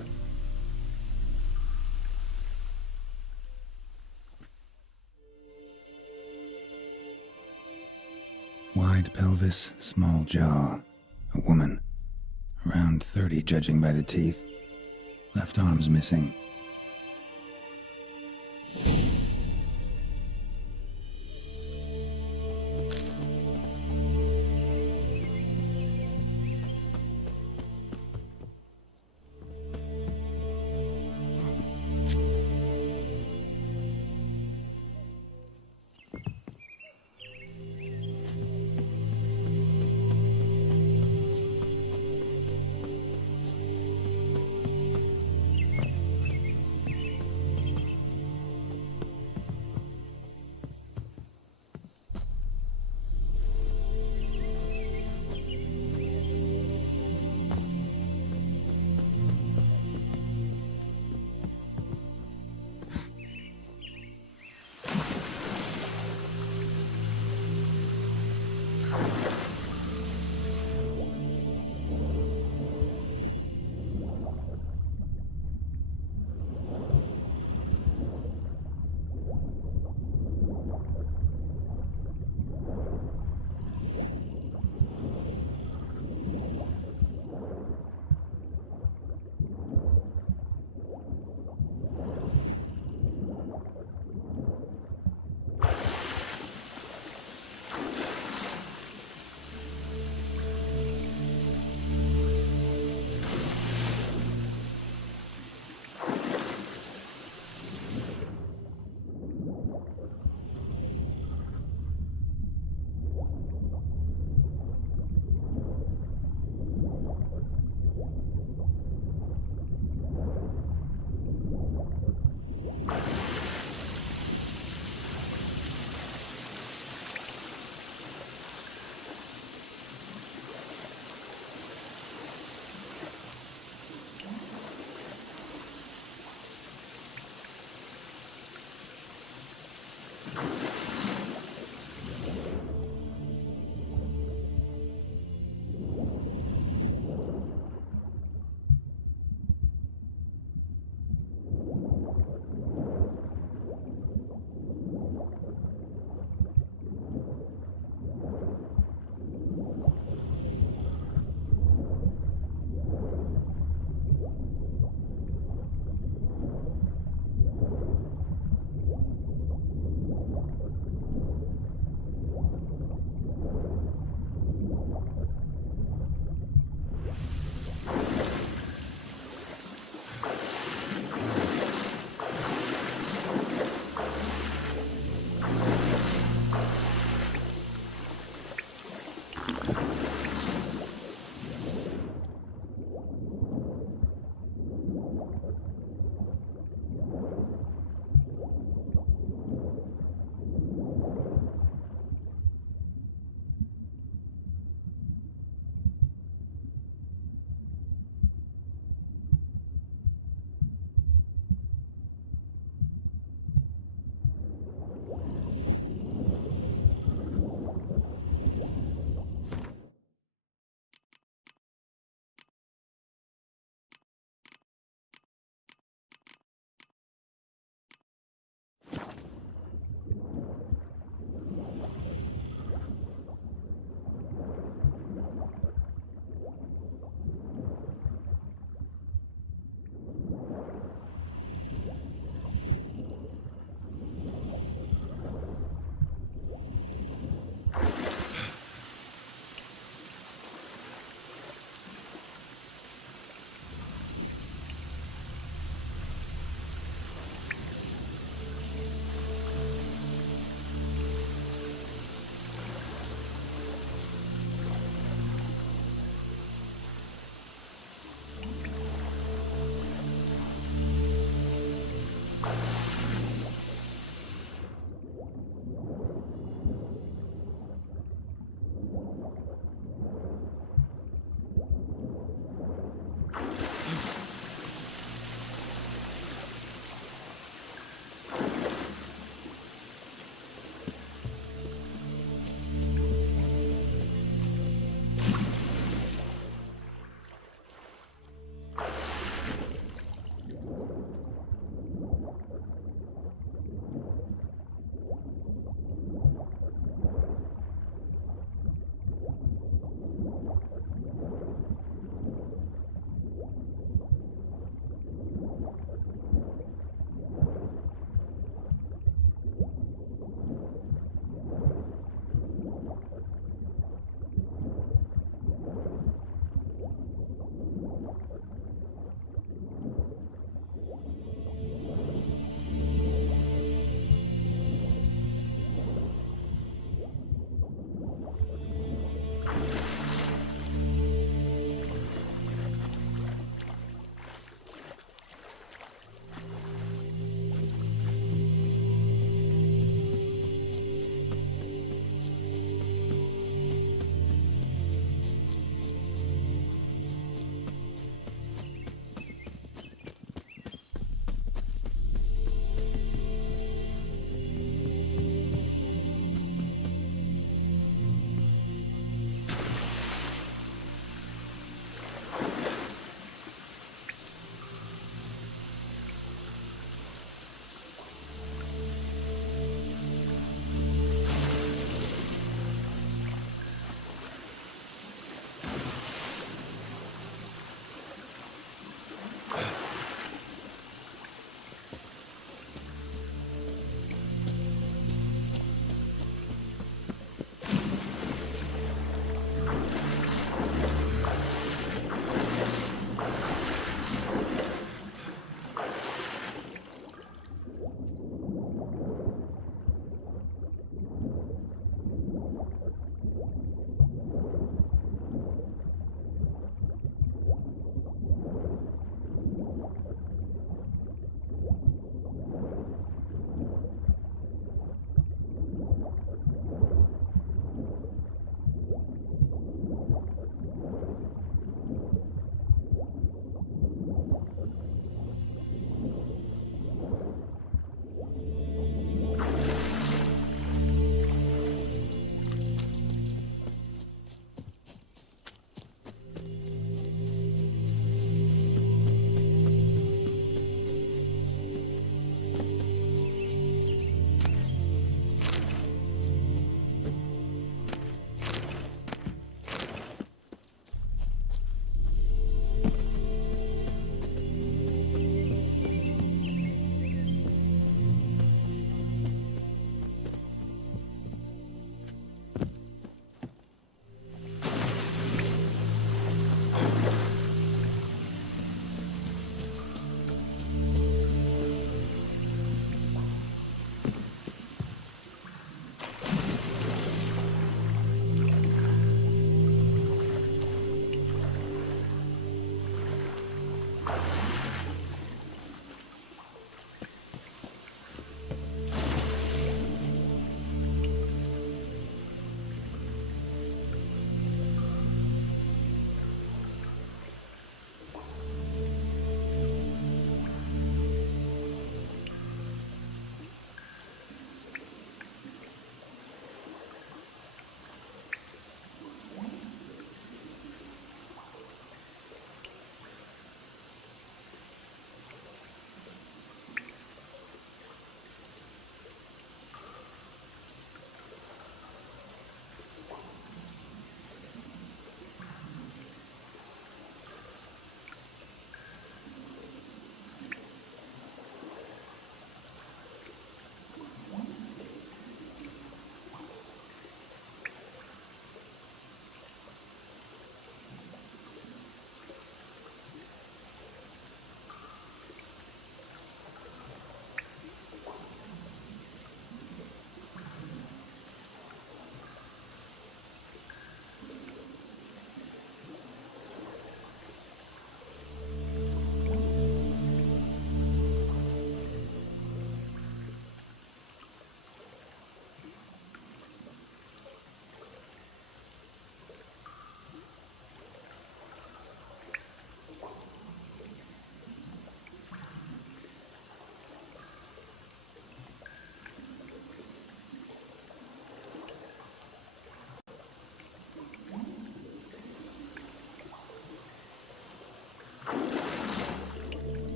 Wide pelvis, small jaw. A woman. Around 30, judging by the teeth. Left arm's missing.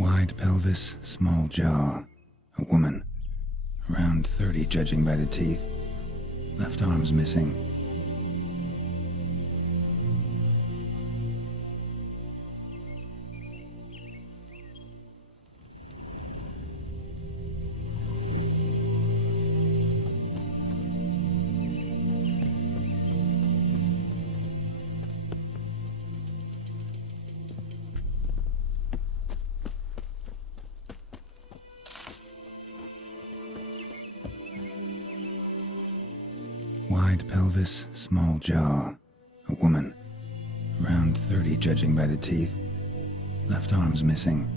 Wide pelvis, small jaw. A woman. Around 30, judging by the teeth. Left arm's missing. Wide pelvis, small jaw. A woman. Around 30, judging by the teeth. Left arm's missing.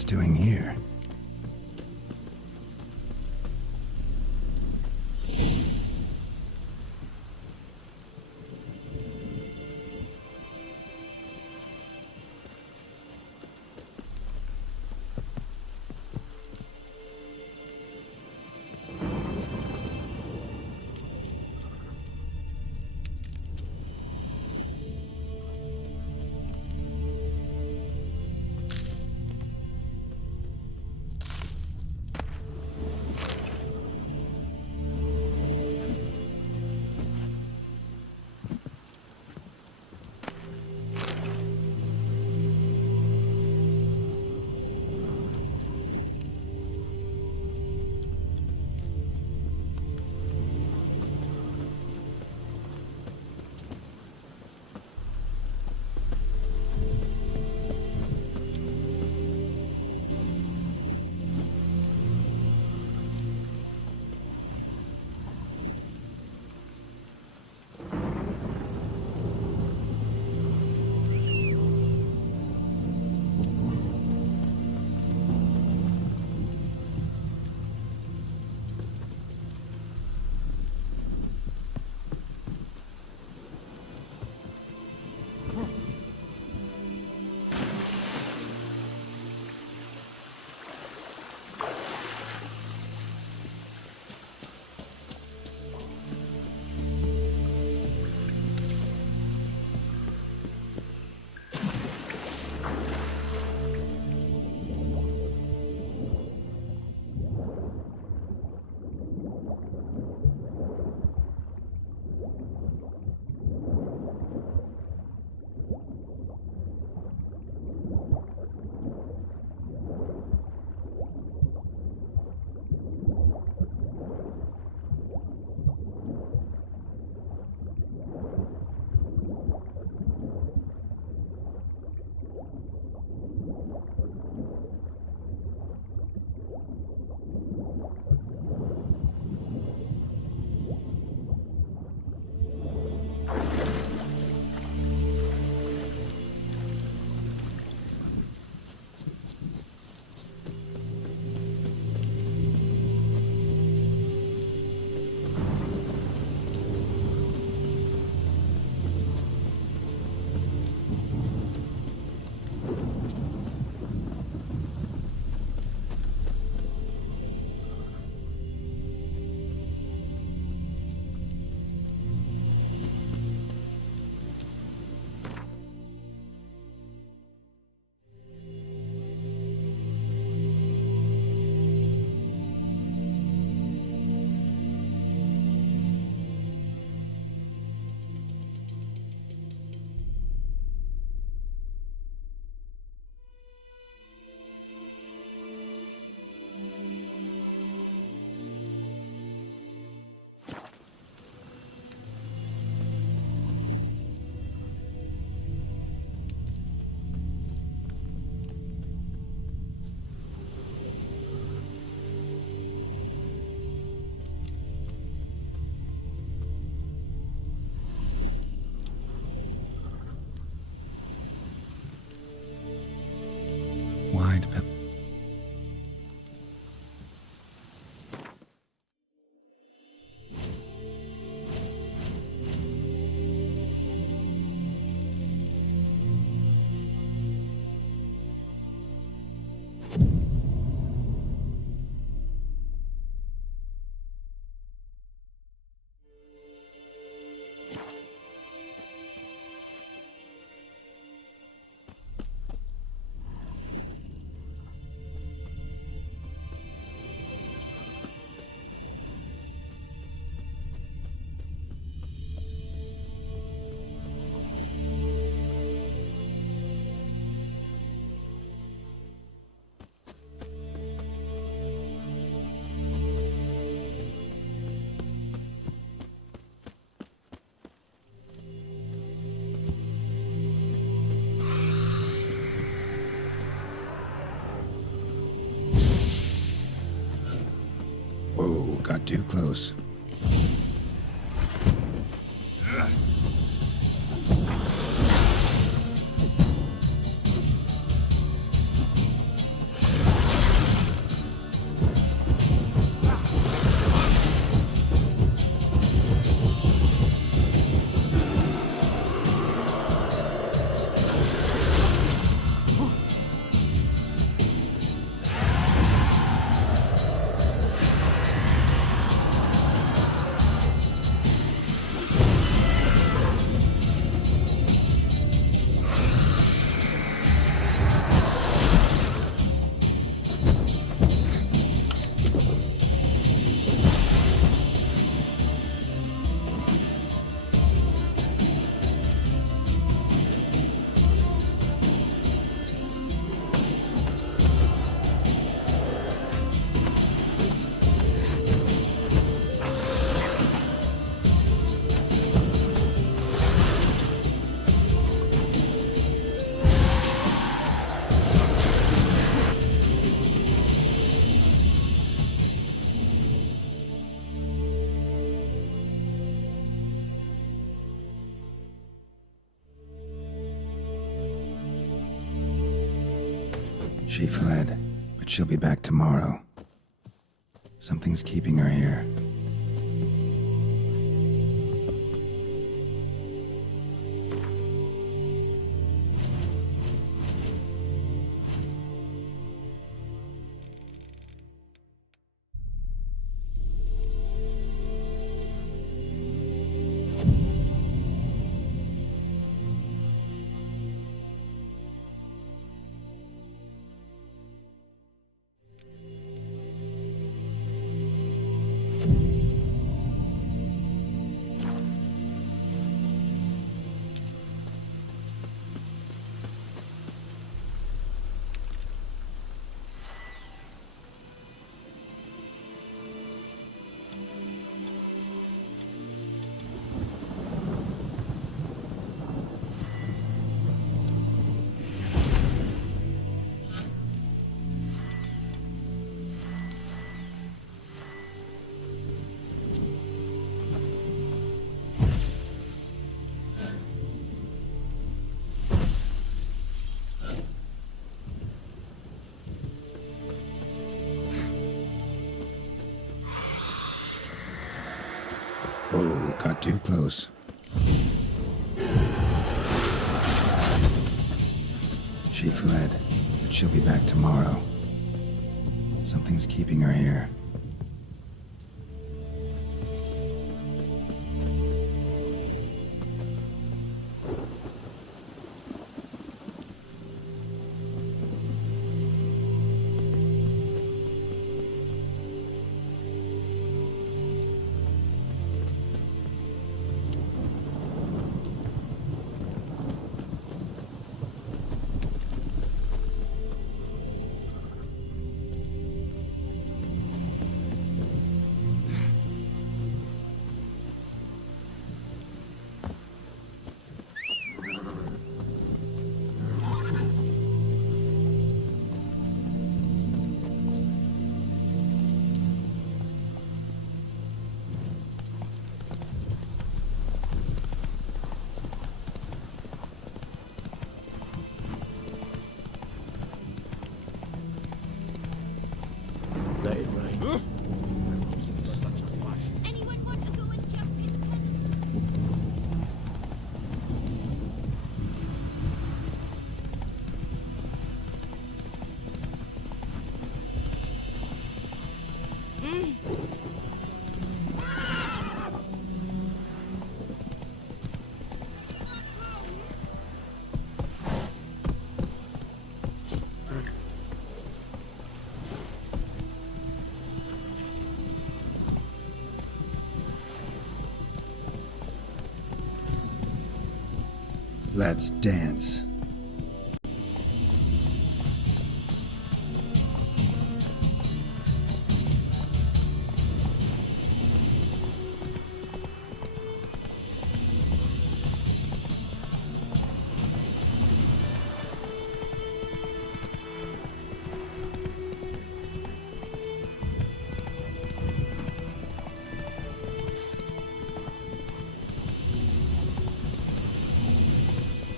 it's doing here. Wide pill. Whoa, got too close. She fled, but she'll be back tomorrow. Something's keeping her here. Whoa, got too close. She fled, but she'll be back tomorrow. Something's keeping her here. Let it rain. Anyone want to go and jump in puddles? Let's dance.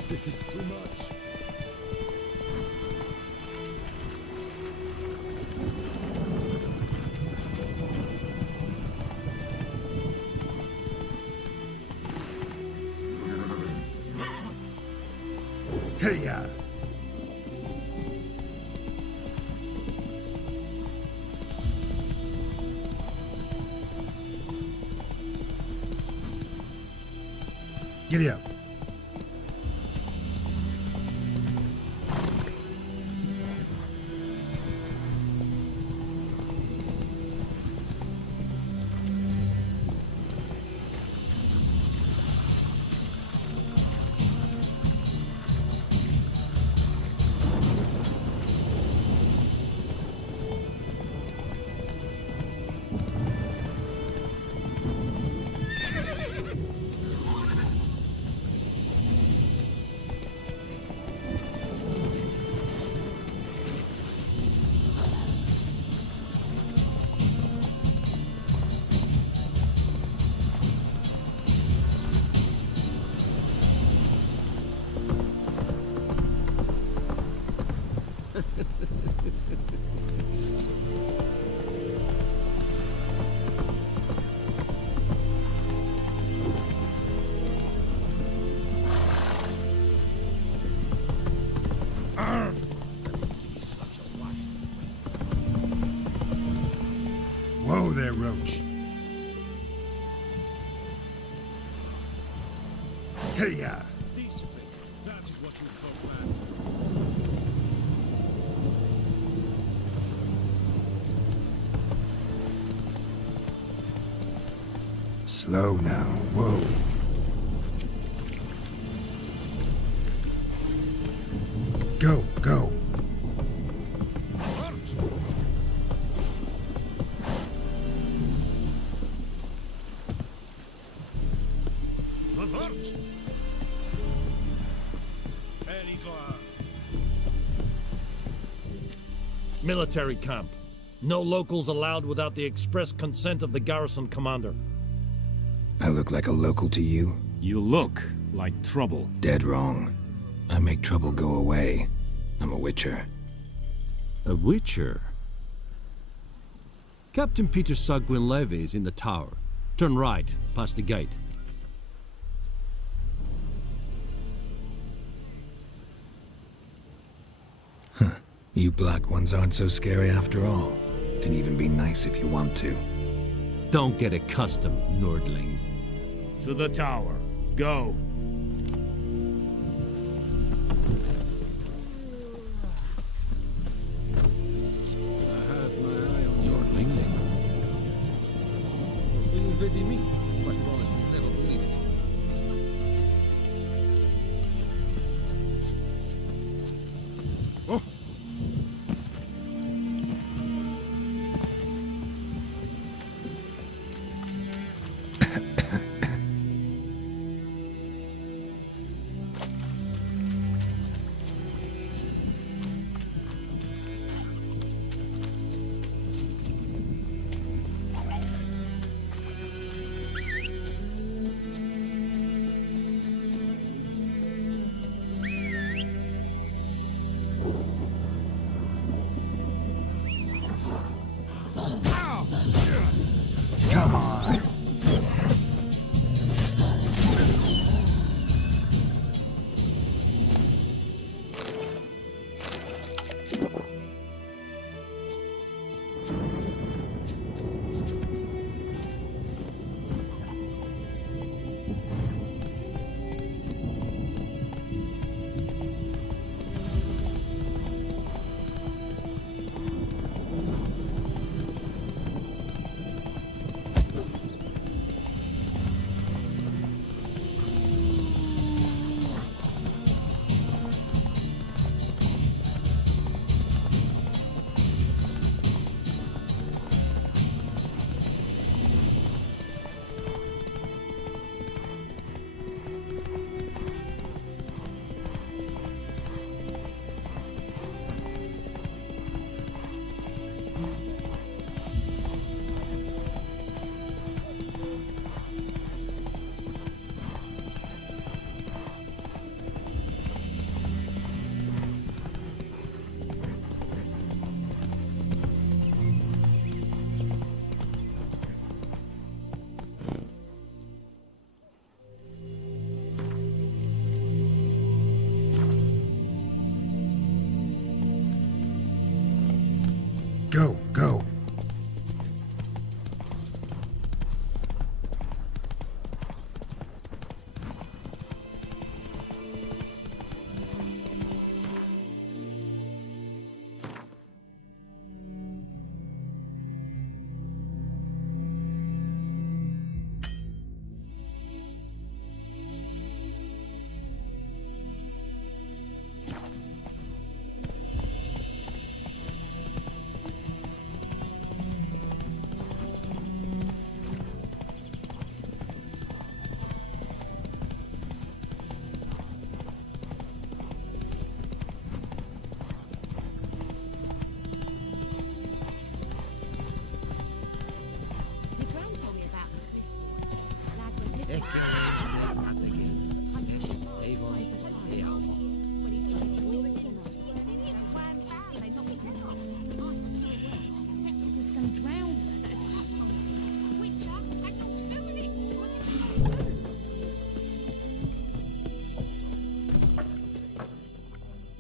This is too much. Hey-ya! Giddy up. there, Roach. Hey-ya! Discipline. That is what you folk man. Slow now. Whoa. Go, go. Military camp. No locals allowed without the express consent of the garrison commander. I look like a local to you? You look like trouble. Dead wrong. I make trouble go away. I'm a witcher. A witcher? Captain Peter Sagwin Levy is in the tower. Turn right, past the gate. You black ones aren't so scary after all. Can even be nice if you want to. Don't get accustomed, Nordling. To the tower. Go. I have my eye on Nordling. Vedi me. My brothers will never believe it. Oh! Come on. Go, go.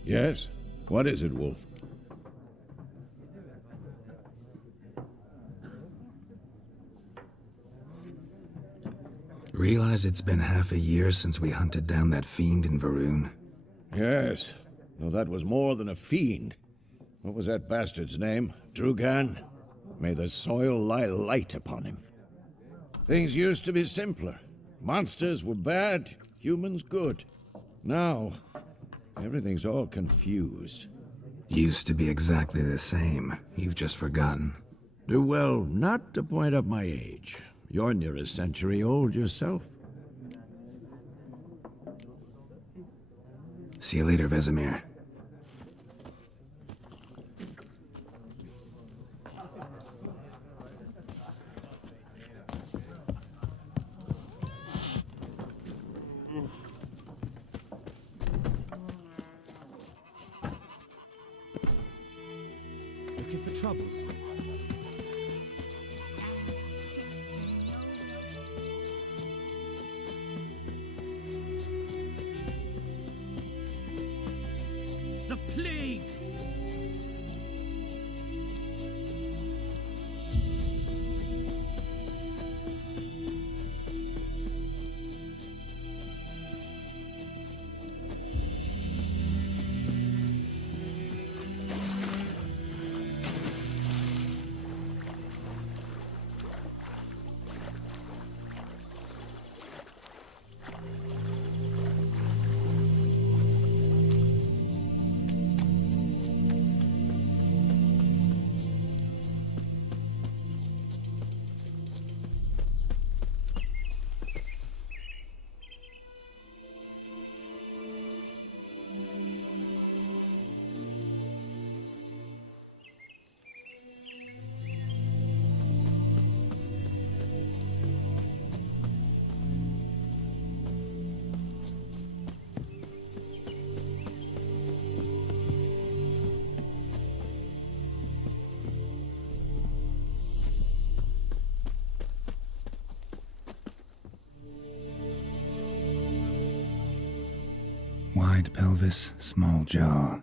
Yes? What is it, Wolf? Realize it's been half a year since we hunted down that fiend in Varun? Yes, though that was more than a fiend. What was that bastard's name? Drugan? May the soil lie light upon him. Things used to be simpler. Monsters were bad, humans good. Now, everything's all confused. Used to be exactly the same. You've just forgotten. Do well not to point up my age. You're near a century old yourself. See you later, Vesemir. Looking for trouble? The plague! Wide pelvis, small jaw.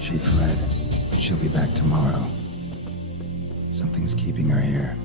She fled. She'll be back tomorrow. Something's keeping her here.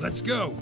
Let's go!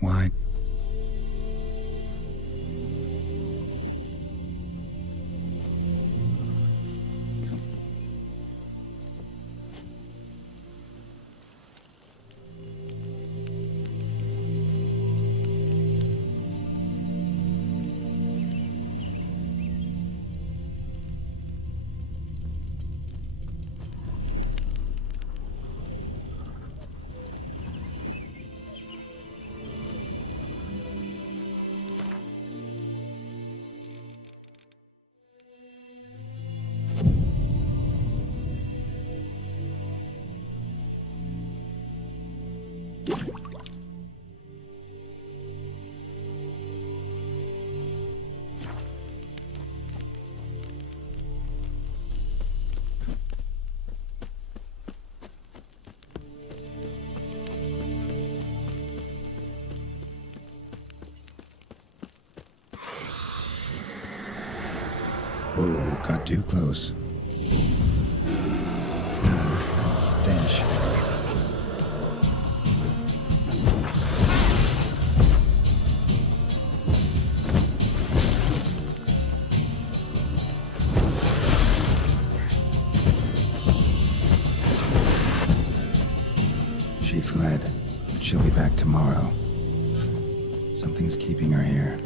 Why? Whoa, got too close. That stench. She fled, but she'll be back tomorrow. Something's keeping her here.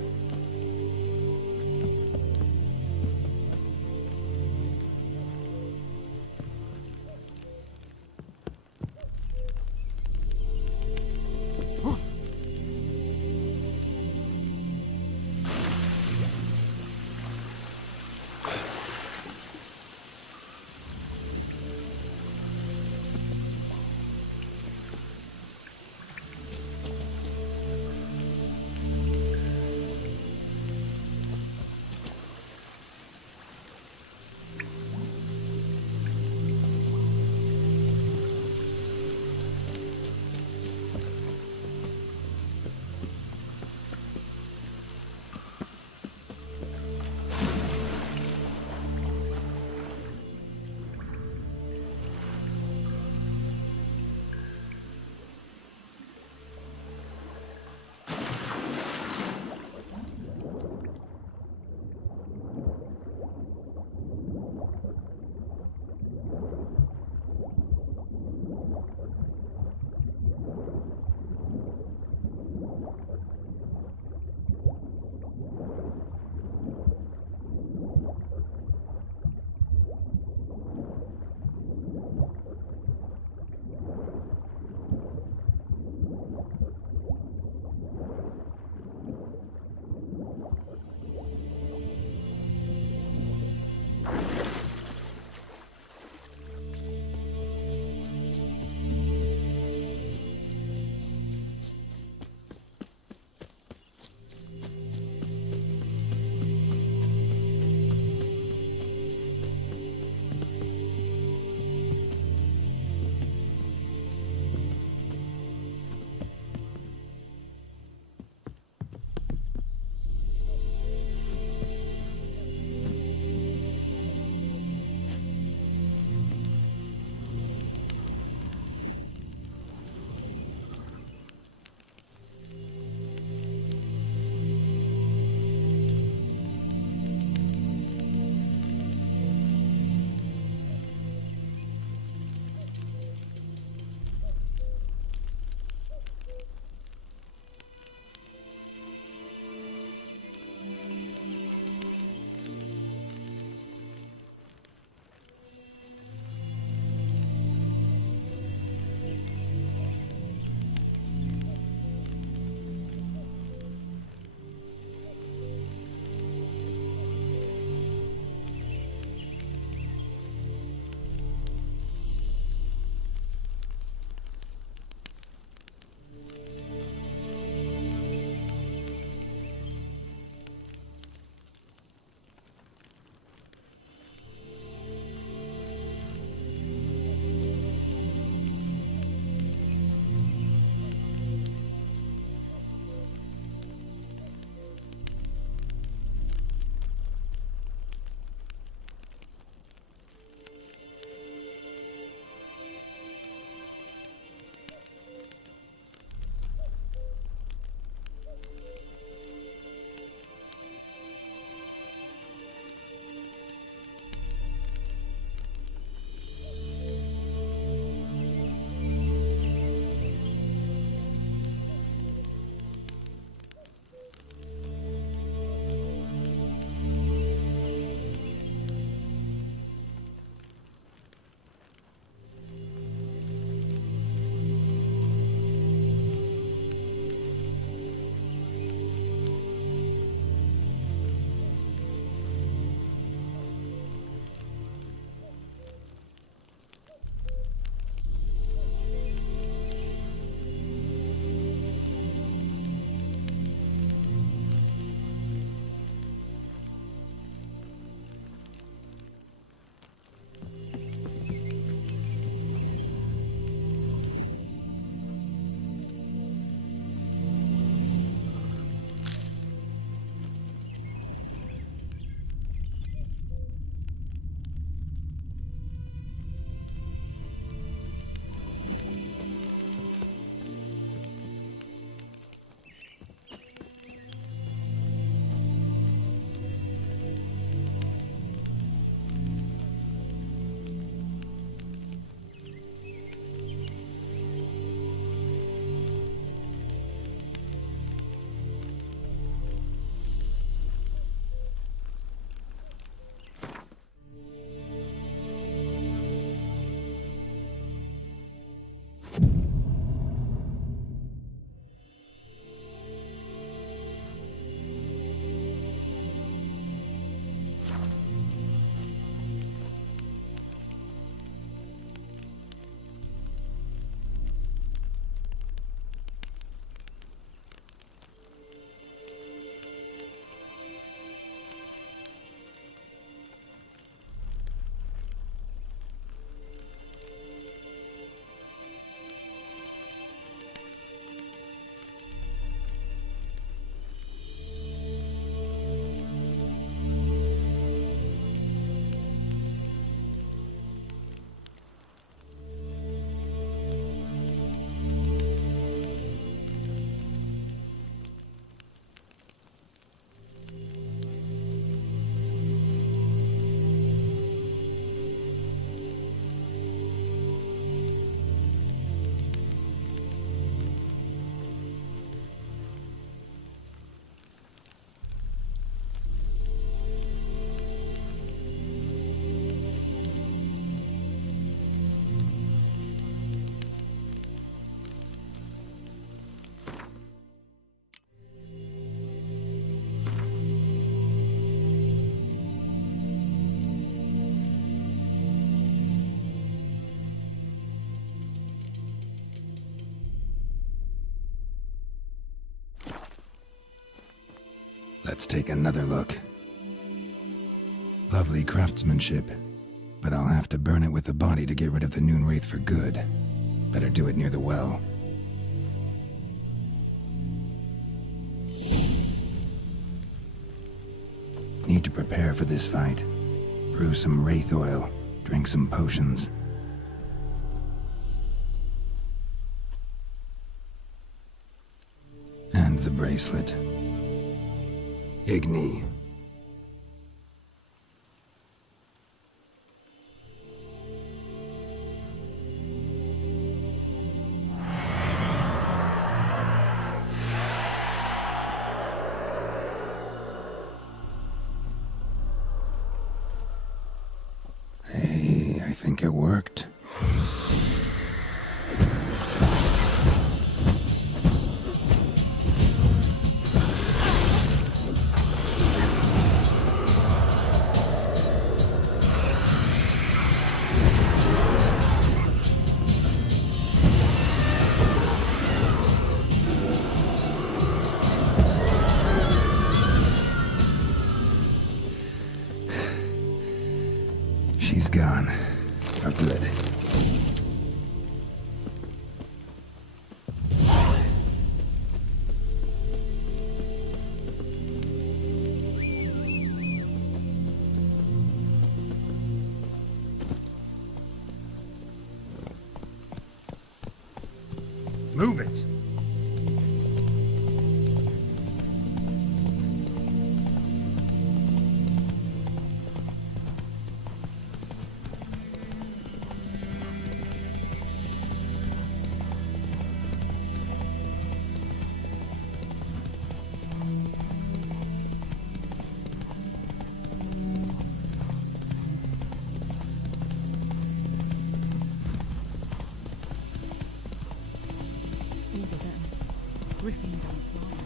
Let's take another look. Lovely craftsmanship, but I'll have to burn it with the body to get rid of the Noon Wraith for good. Better do it near the well. Need to prepare for this fight. Brew some wraith oil, drink some potions. And the bracelet. Igni. Hey, I think it worked. She's gone. For good. Move it! Griffin don't fly.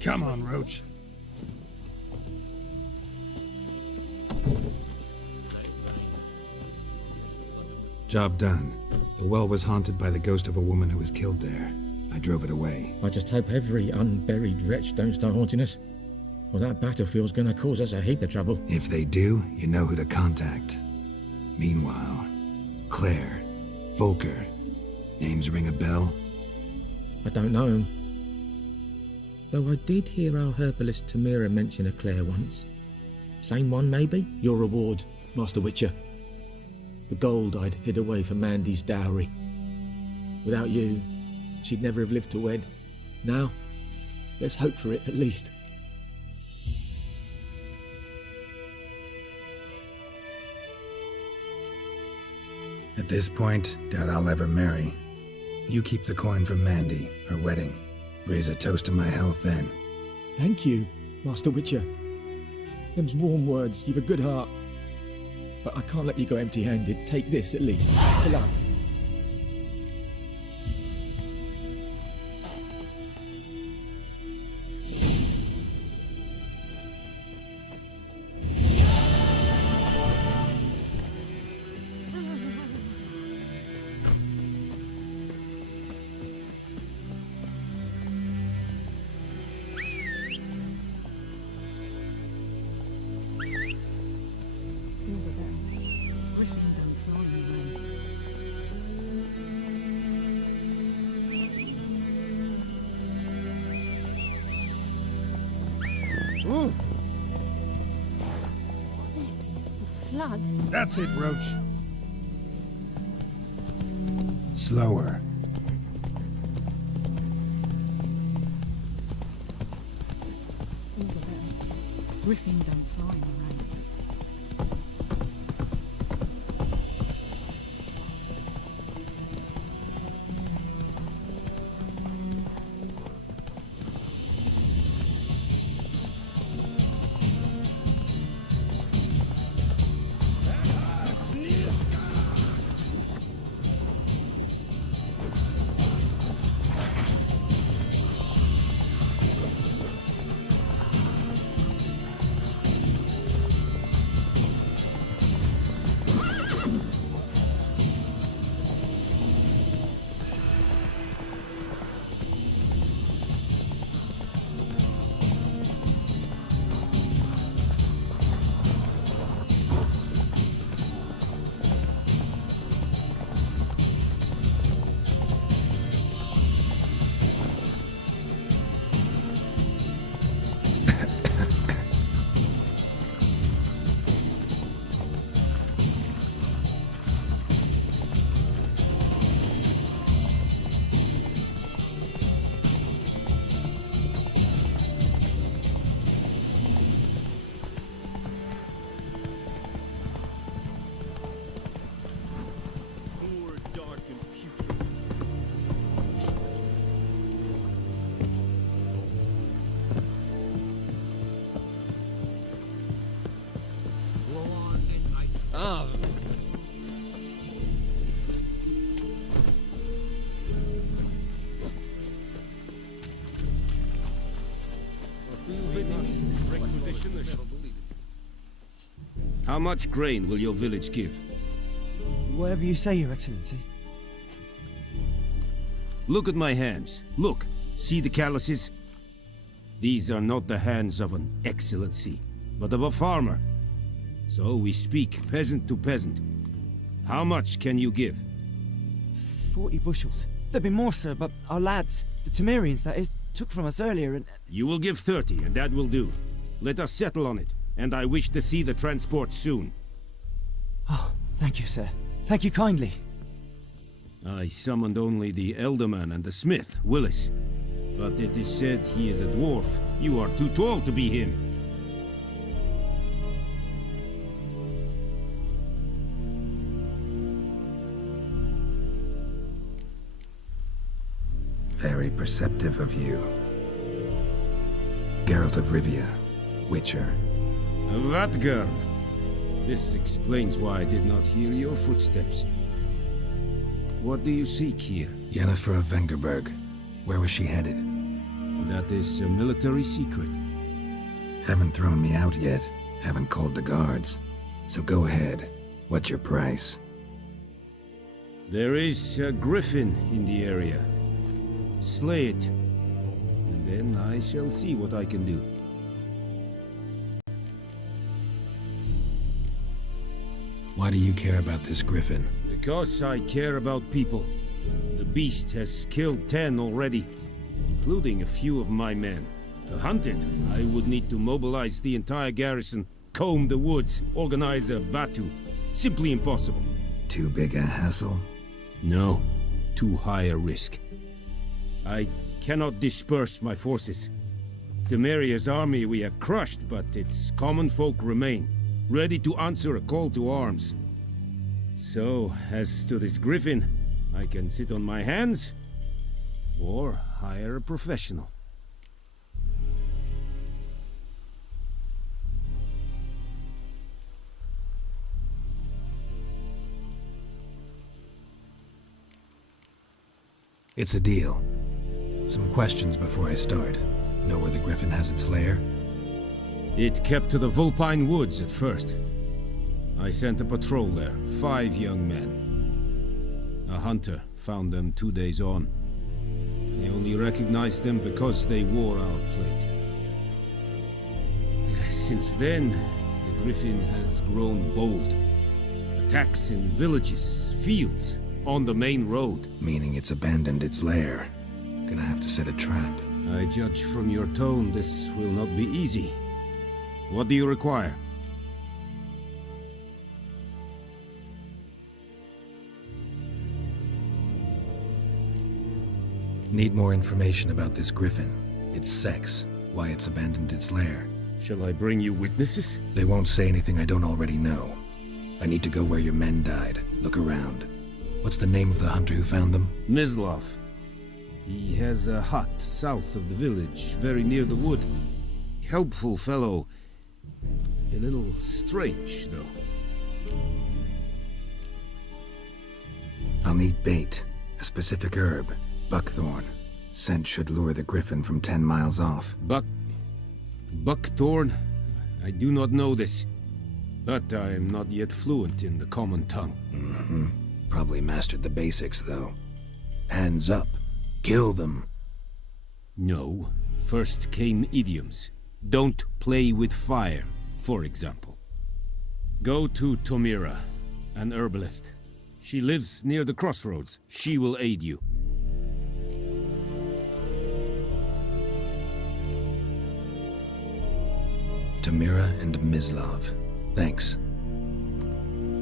Come on, Roach. Job done. The well was haunted by the ghost of a woman who was killed there. I drove it away. I just hope every unburied wretch don't start haunting us. Well, that battlefield's gonna cause us a heap of trouble. If they do, you know who to contact. Meanwhile, Claire, Volker, names ring a bell? I don't know him. Though I did hear our herbalist Tamira mention a Claire once. Same one, maybe? Your reward, Master Witcher. The gold I'd hid away for Mandy's dowry. Without you, she'd never have lived to wed. Now, let's hope for it, at least. At this point, doubt I'll ever marry. You keep the coin from Mandy, her wedding. Raise a toast to my health then. Thank you, Master Witcher. Them's warm words, you've a good heart. But I can't let you go empty-handed. Take this, at least. Fill up. Griffin don't fly away. Ooh, What next? A flood? that's it, Roach. Slower. All the better. Griffin don't fly in the rain. How much grain will your village give? Whatever you say, Your Excellency. Look at my hands. Look. See the calluses? These are not the hands of an excellency, but of a farmer. So we speak peasant to peasant. How much can you give? 40 bushels. There'd be more, sir, but our lads, the Temerians, that is, took from us earlier and... You will give 30, and that will do. Let us settle on it, and I wish to see the transport soon. Oh, thank you, sir. Thank you kindly. I summoned only the Elderman and the smith, Willis. But it is said he is a dwarf. You are too tall to be him. Very perceptive of you. Geralt of Rivia, Witcher. Vatgern! This explains why I did not hear your footsteps. What do you seek here? Yennefer of Vengerberg. Where was she headed? That is a military secret. Haven't thrown me out yet. Haven't called the guards. So go ahead. What's your price? There is a griffin in the area. Slay it. And then I shall see what I can do. Why do you care about this griffin? Because I care about people. The beast has killed 10 already, including a few of my men. To hunt it, I would need to mobilize the entire garrison, comb the woods, organize a batu. Simply impossible. Too big a hassle? No, too high a risk. I cannot disperse my forces. Temeria's army we have crushed, but its common folk remain, ready to answer a call to arms. So, as to this griffin, I can sit on my hands, or hire a professional. It's a deal. Some questions before I start. Know where the griffin has its lair? It kept to the Vulpine Woods at first. I sent a patrol there, 5 young men. A hunter found them 2 days on. I only recognized them because they wore our plate. Since then, the griffin has grown bold. Attacks in villages, fields, on the main road. Meaning it's abandoned its lair. Gonna have to set a trap. I judge from your tone this will not be easy. What do you require? Need more information about this griffin. Its sex, why it's abandoned its lair. Shall I bring you witnesses? They won't say anything I don't already know. I need to go where your men died. Look around. What's the name of the hunter who found them? Mislav. He has a hut south of the village, very near the wood. Helpful fellow. A little strange, though. I'll need bait. A specific herb. Buckthorn. Scent should lure the griffin from 10 miles off. Buckthorn? I do not know this. But I am not yet fluent in the common tongue. Mm-hmm. Probably mastered the basics, though. Hands up. Kill them. No. First came idioms. Don't play with fire, for example. Go to Tomira, an herbalist. She lives near the crossroads. She will aid you. Tomira and Mislav. Thanks.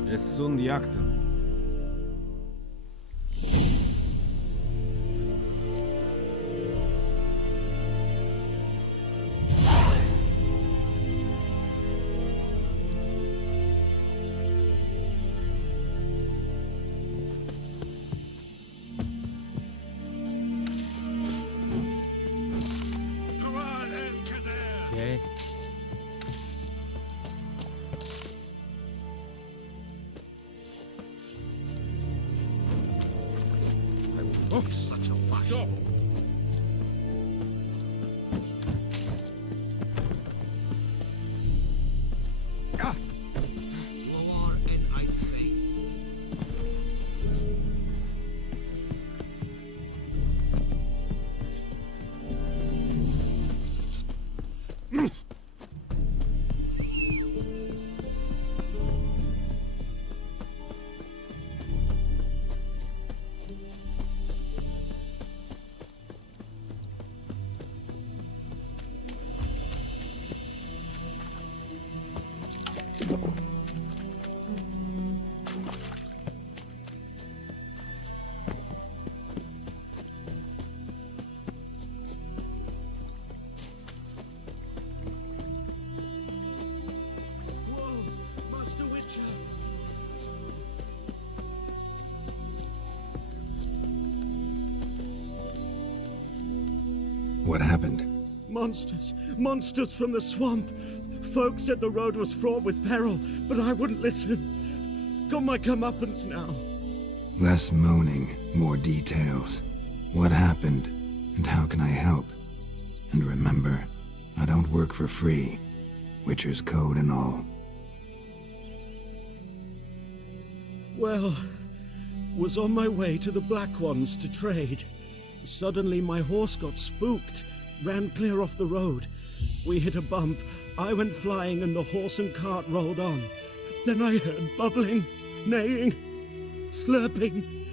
Es sunt jakten. Stop! Lower and I'd fake. What happened? Monsters! Monsters from the swamp! Folk said the road was fraught with peril, but I wouldn't listen. Got my comeuppance now. Less moaning, more details. What happened, and how can I help? And remember, I don't work for free. Witcher's code and all. Well, was on my way to the Black Ones to trade. Suddenly my horse got spooked, ran clear off the road. We hit a bump, I went flying and the horse and cart rolled on. Then I heard bubbling, neighing, slurping.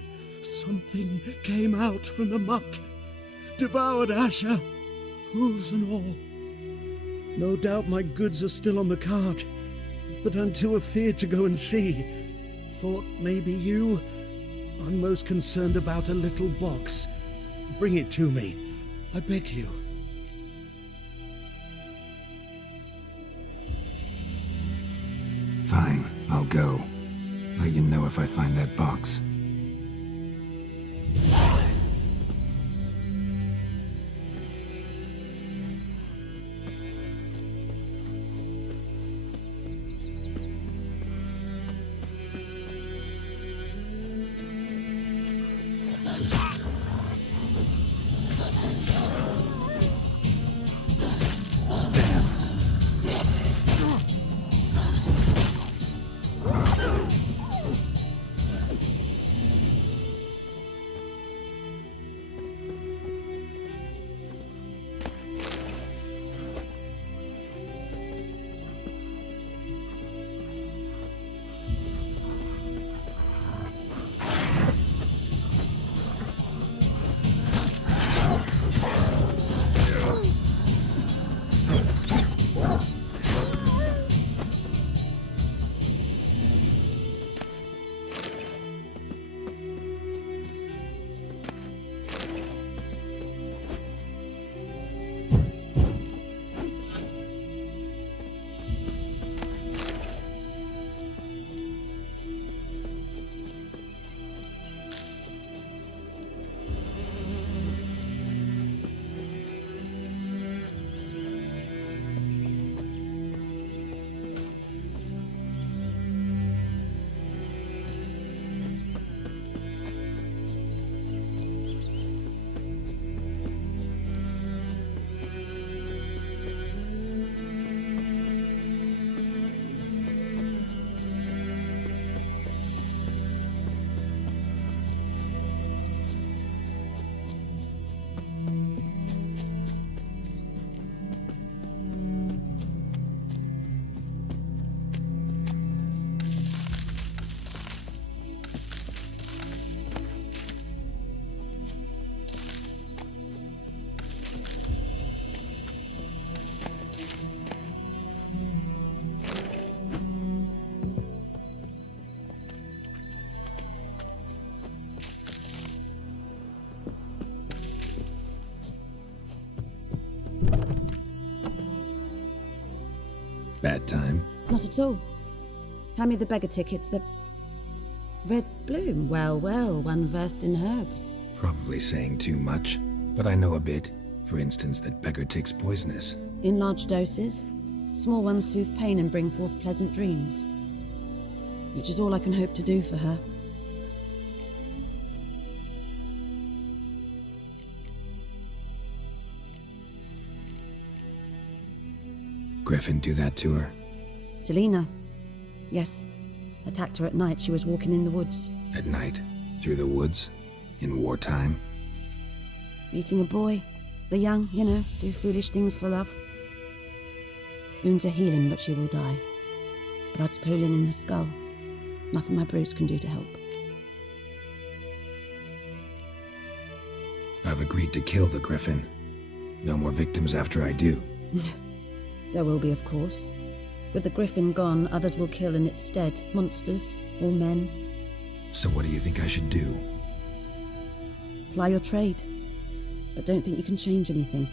Something came out from the muck, devoured Asher, hooves and all. No doubt my goods are still on the cart, but I'm too afeard to go and see. Thought maybe you. I'm most concerned about a little box. Bring it to me, I beg you. Fine, I'll go. Let you know if I find that box. Bad time? Not at all. Hand me the beggar tickets, the red bloom. Well, well, one versed in herbs. Probably saying too much, but I know a bit. For instance, that beggar tick's poisonous. In large doses. Small ones soothe pain and bring forth pleasant dreams. Which is all I can hope to do for her. Griffin do that to her? Delina. Yes. Attacked her at night. She was walking in the woods. At night? Through the woods? In wartime? Meeting a boy. The young, you know, do foolish things for love. Wounds are healing, but she will die. Blood's pooling in her skull. Nothing my brews can do to help. I've agreed to kill the Griffin. No more victims after I do. There will be, of course. With the Griffin gone, others will kill in its stead. Monsters or men. So what do you think I should do? Ply your trade. But don't think you can change anything.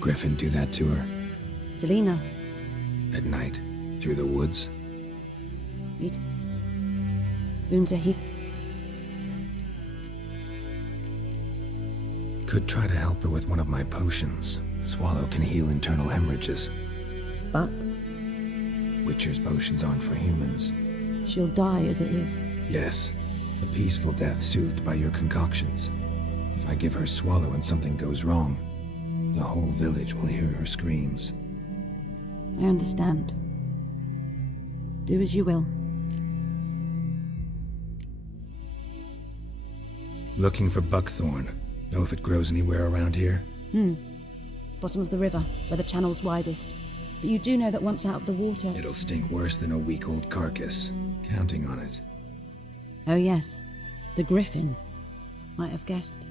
Griffin do that to her? Delina. At night? Through the woods? Meet. Wounds are healed. Could try to help her with one of my potions. Swallow can heal internal hemorrhages. But? Witcher's potions aren't for humans. She'll die as it is. Yes. A peaceful death soothed by your concoctions. If I give her Swallow and something goes wrong, the whole village will hear her screams. I understand. Do as you will. Looking for buckthorn. Know if it grows anywhere around here? Bottom of the river, where the channel's widest. But you do know that once out of the water... It'll stink worse than a week-old carcass. Counting on it. Oh yes, the Griffin. Might have guessed.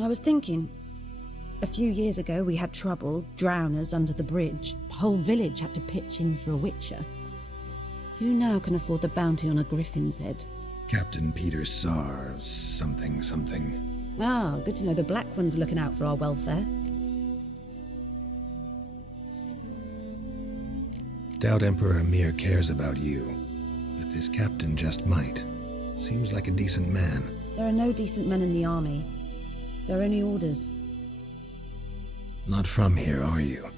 I was thinking... A few years ago we had trouble, drowners under the bridge. The whole village had to pitch in for a witcher. Who now can afford the bounty on a Griffin's head? Captain Peter Sars, something. Ah, good to know the Black One's looking out for our welfare. Doubt Emperor Emir cares about you, but this captain just might. Seems like a decent man. There are no decent men in the army. There are only orders. Not from here, are you?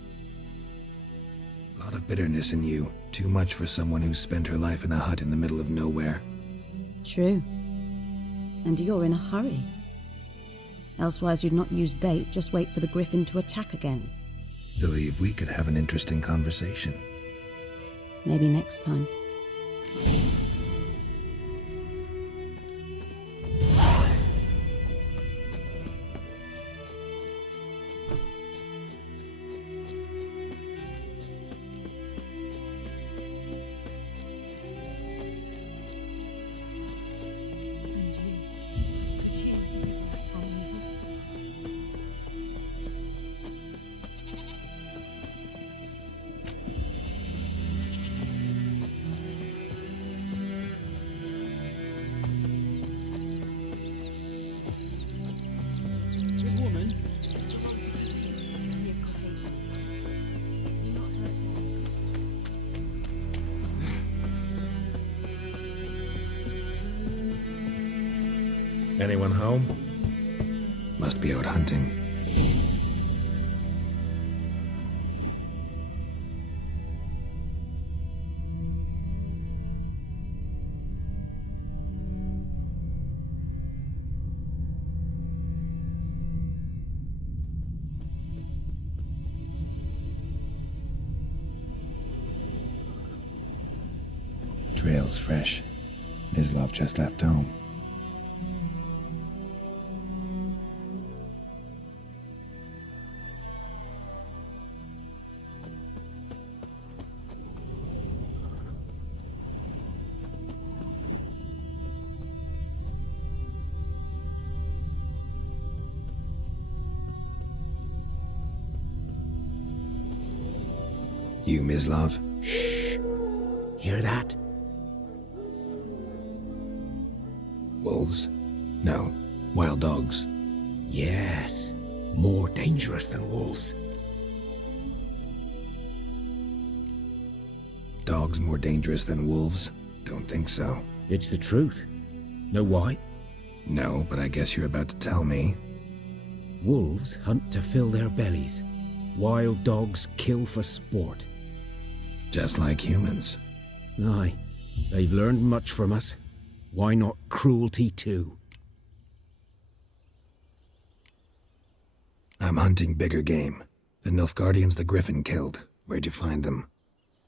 Lot of bitterness in you. Too much for someone who spent her life in a hut in the middle of nowhere. True. And you're in a hurry. Elsewise you'd not use bait, just wait for the Griffin to attack again. Believe we could have an interesting conversation. Maybe next time. Anyone home? Must be out hunting. Trail's fresh. Mislav just left home. You, Mislav? Shh. Hear that? Wolves? No. Wild dogs. Yes. More dangerous than wolves. Dogs more dangerous than wolves? Don't think so. It's the truth. Know why? No, but I guess you're about to tell me. Wolves hunt to fill their bellies. Wild dogs kill for sport. Just like humans. Aye. They've learned much from us. Why not cruelty too? I'm I'm hunting bigger game. The Nilfgaardians the Griffin killed. Where'd you find them?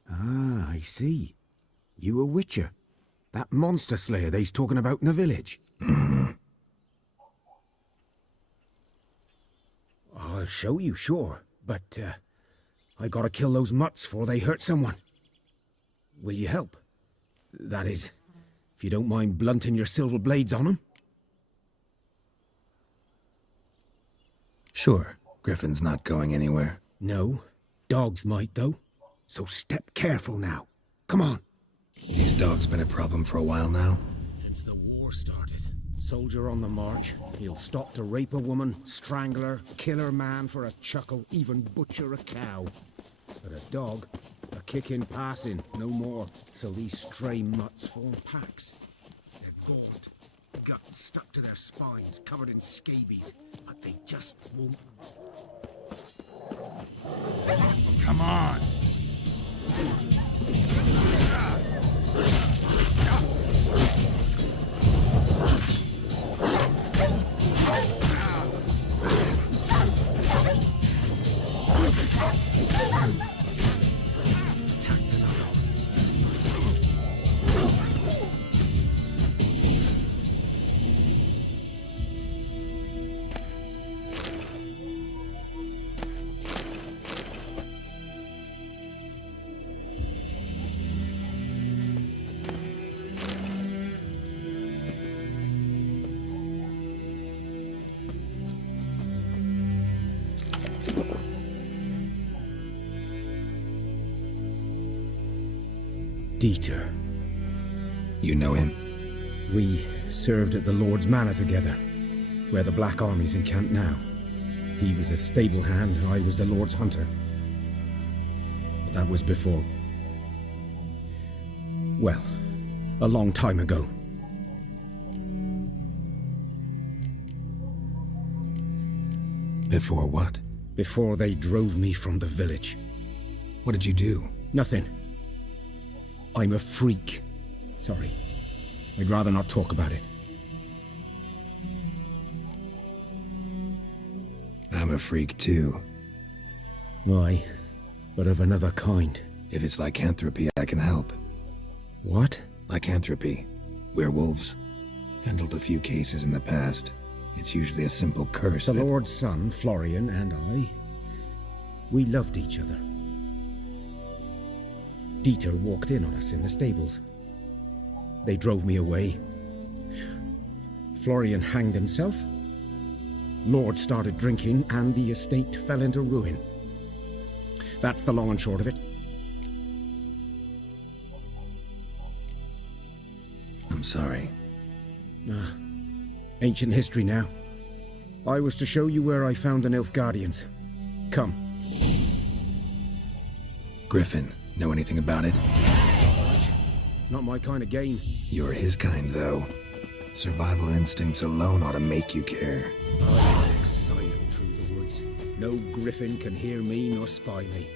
Ah, I see. You a witcher? That monster slayer they's talking about in the village? I'll show you, sure. But, I gotta kill those mutts before they hurt someone. Will you help? That is, if you don't mind blunting your silver blades on them. Sure. Griffin's not going anywhere. No. Dogs might, though. So step careful now. Come on. These dogs been a problem for a while now? Since the war started. Soldier on the march. He'll stop to rape a woman, strangle her, kill her man for a chuckle, even butcher a cow. But a dog, a kick in passing, no more. So these stray mutts form packs. They're gaunt, guts stuck to their spines, covered in scabies, but they just won't. Come on! Dieter. You know him? We served at the Lord's Manor together, where the Black Army's encamped now. He was a stable hand, I was the Lord's hunter. But that was before... well, a long time ago. Before what? Before they drove me from the village. What did you do? Nothing. I'm a freak. Sorry. I'd rather not talk about it. I'm a freak too. Aye, but of another kind. If it's lycanthropy, I can help. What? Lycanthropy. Werewolves. Handled a few cases in the past. It's usually a simple curse The that... Lord's son, Florian, and I, we loved each other. Dieter walked in on us in the stables. They drove me away. Florian hanged himself. Lord started drinking, and the estate fell into ruin. That's the long and short of it. I'm sorry. Ancient history now. I was to show you where I found the Nilfgaardians. Come. Griffin, know anything about it? It's not my kind of game. You're his kind, though. Survival instincts alone ought to make you care. I walk silent through the woods. No griffin can hear me nor spy me.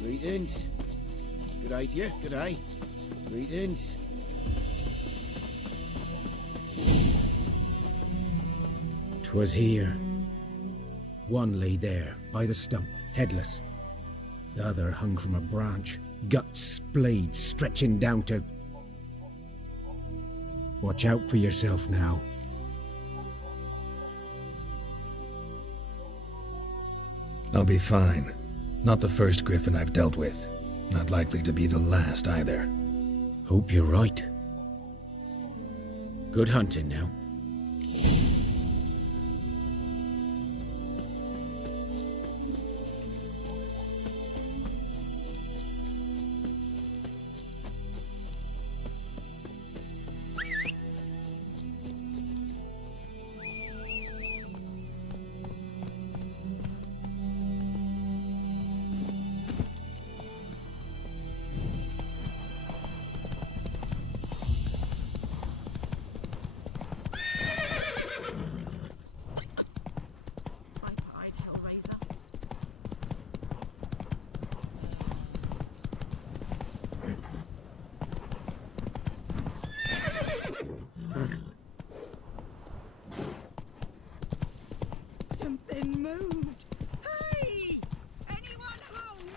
Greetings. Good day to you. Good day. Greetings. 'Twas here. One lay there, by the stump, headless. The other hung from a branch, guts splayed, stretching down to... Watch out for yourself now. I'll be fine. Not the first griffin I've dealt with. Not likely to be the last either. Hope you're right. Good hunting now. Something moved. Hey! Anyone home?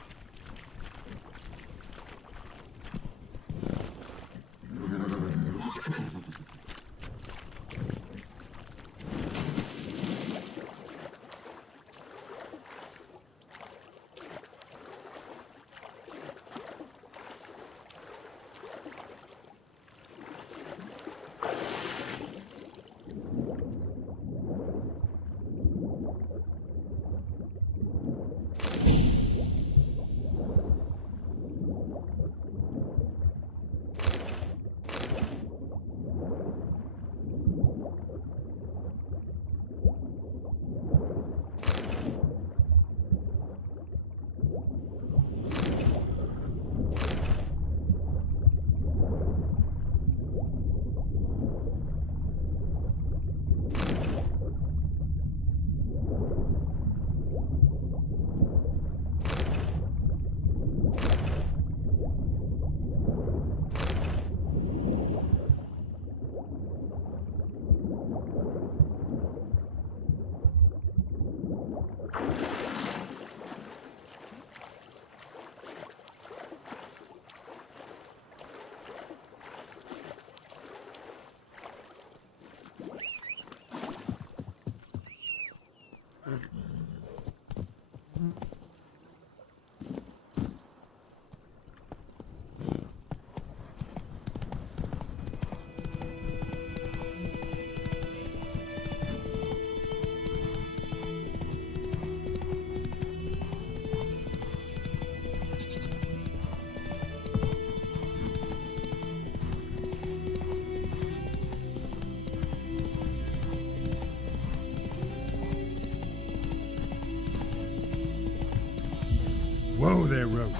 Whoa there, Roach.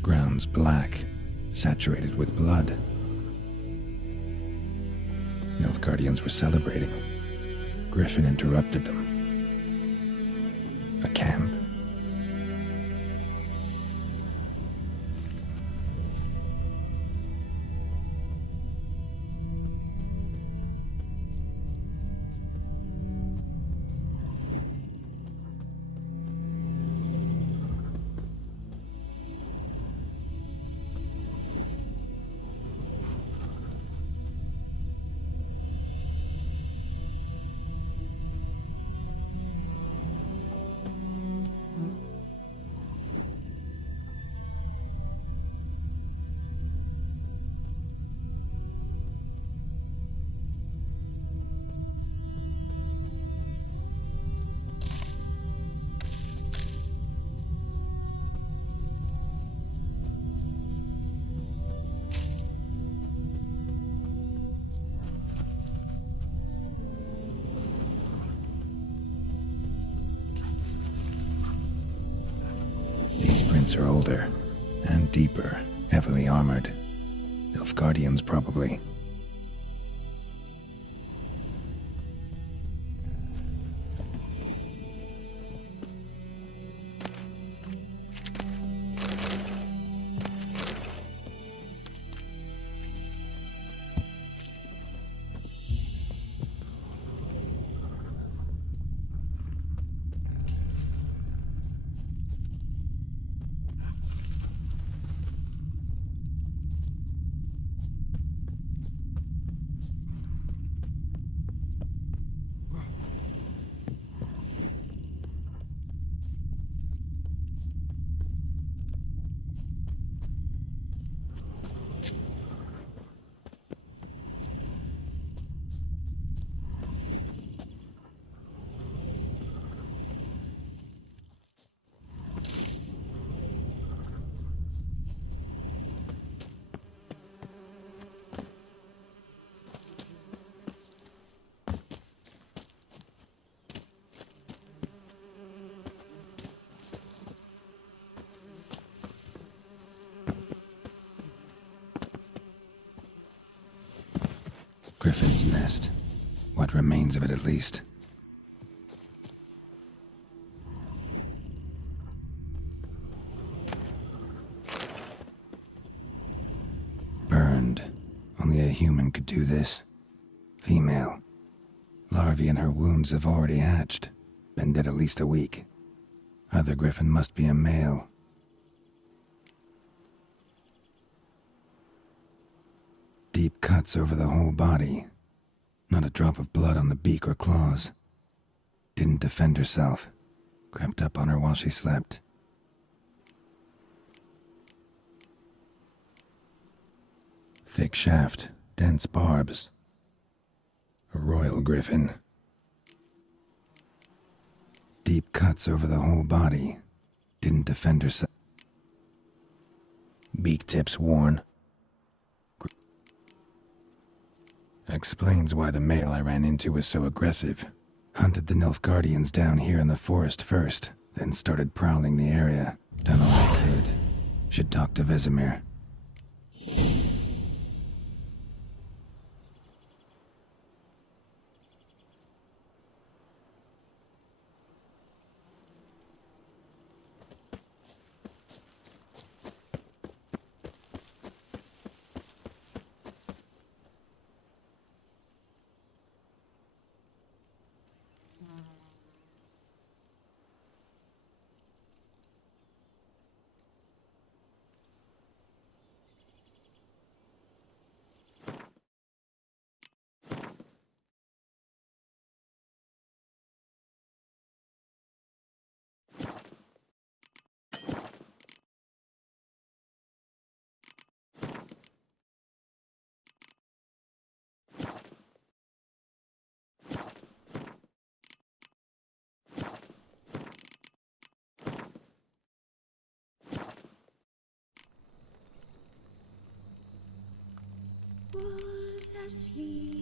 Ground's black, saturated with blood. Nilfgaardians were celebrating. Griffin interrupted them. A camp. Are older and deeper, heavily armored. Nilfgaardians, probably. Griffin's nest. What remains of it, at least. Burned. Only a human could do this. Female. Larvae in her wounds have already hatched. Been dead at least a week. Other griffin must be a male. Deep cuts over the whole body. Not a drop of blood on the beak or claws. Didn't defend herself. Crept up on her while she slept. Thick shaft, dense barbs. A royal griffin. Deep cuts over the whole body. Didn't defend herself. Beak tips worn. Explains why the male I ran into was so aggressive. Hunted the Nilfgaardians down here in the forest first, then started prowling the area. Done all I could. Should talk to Vesemir. Was asleep.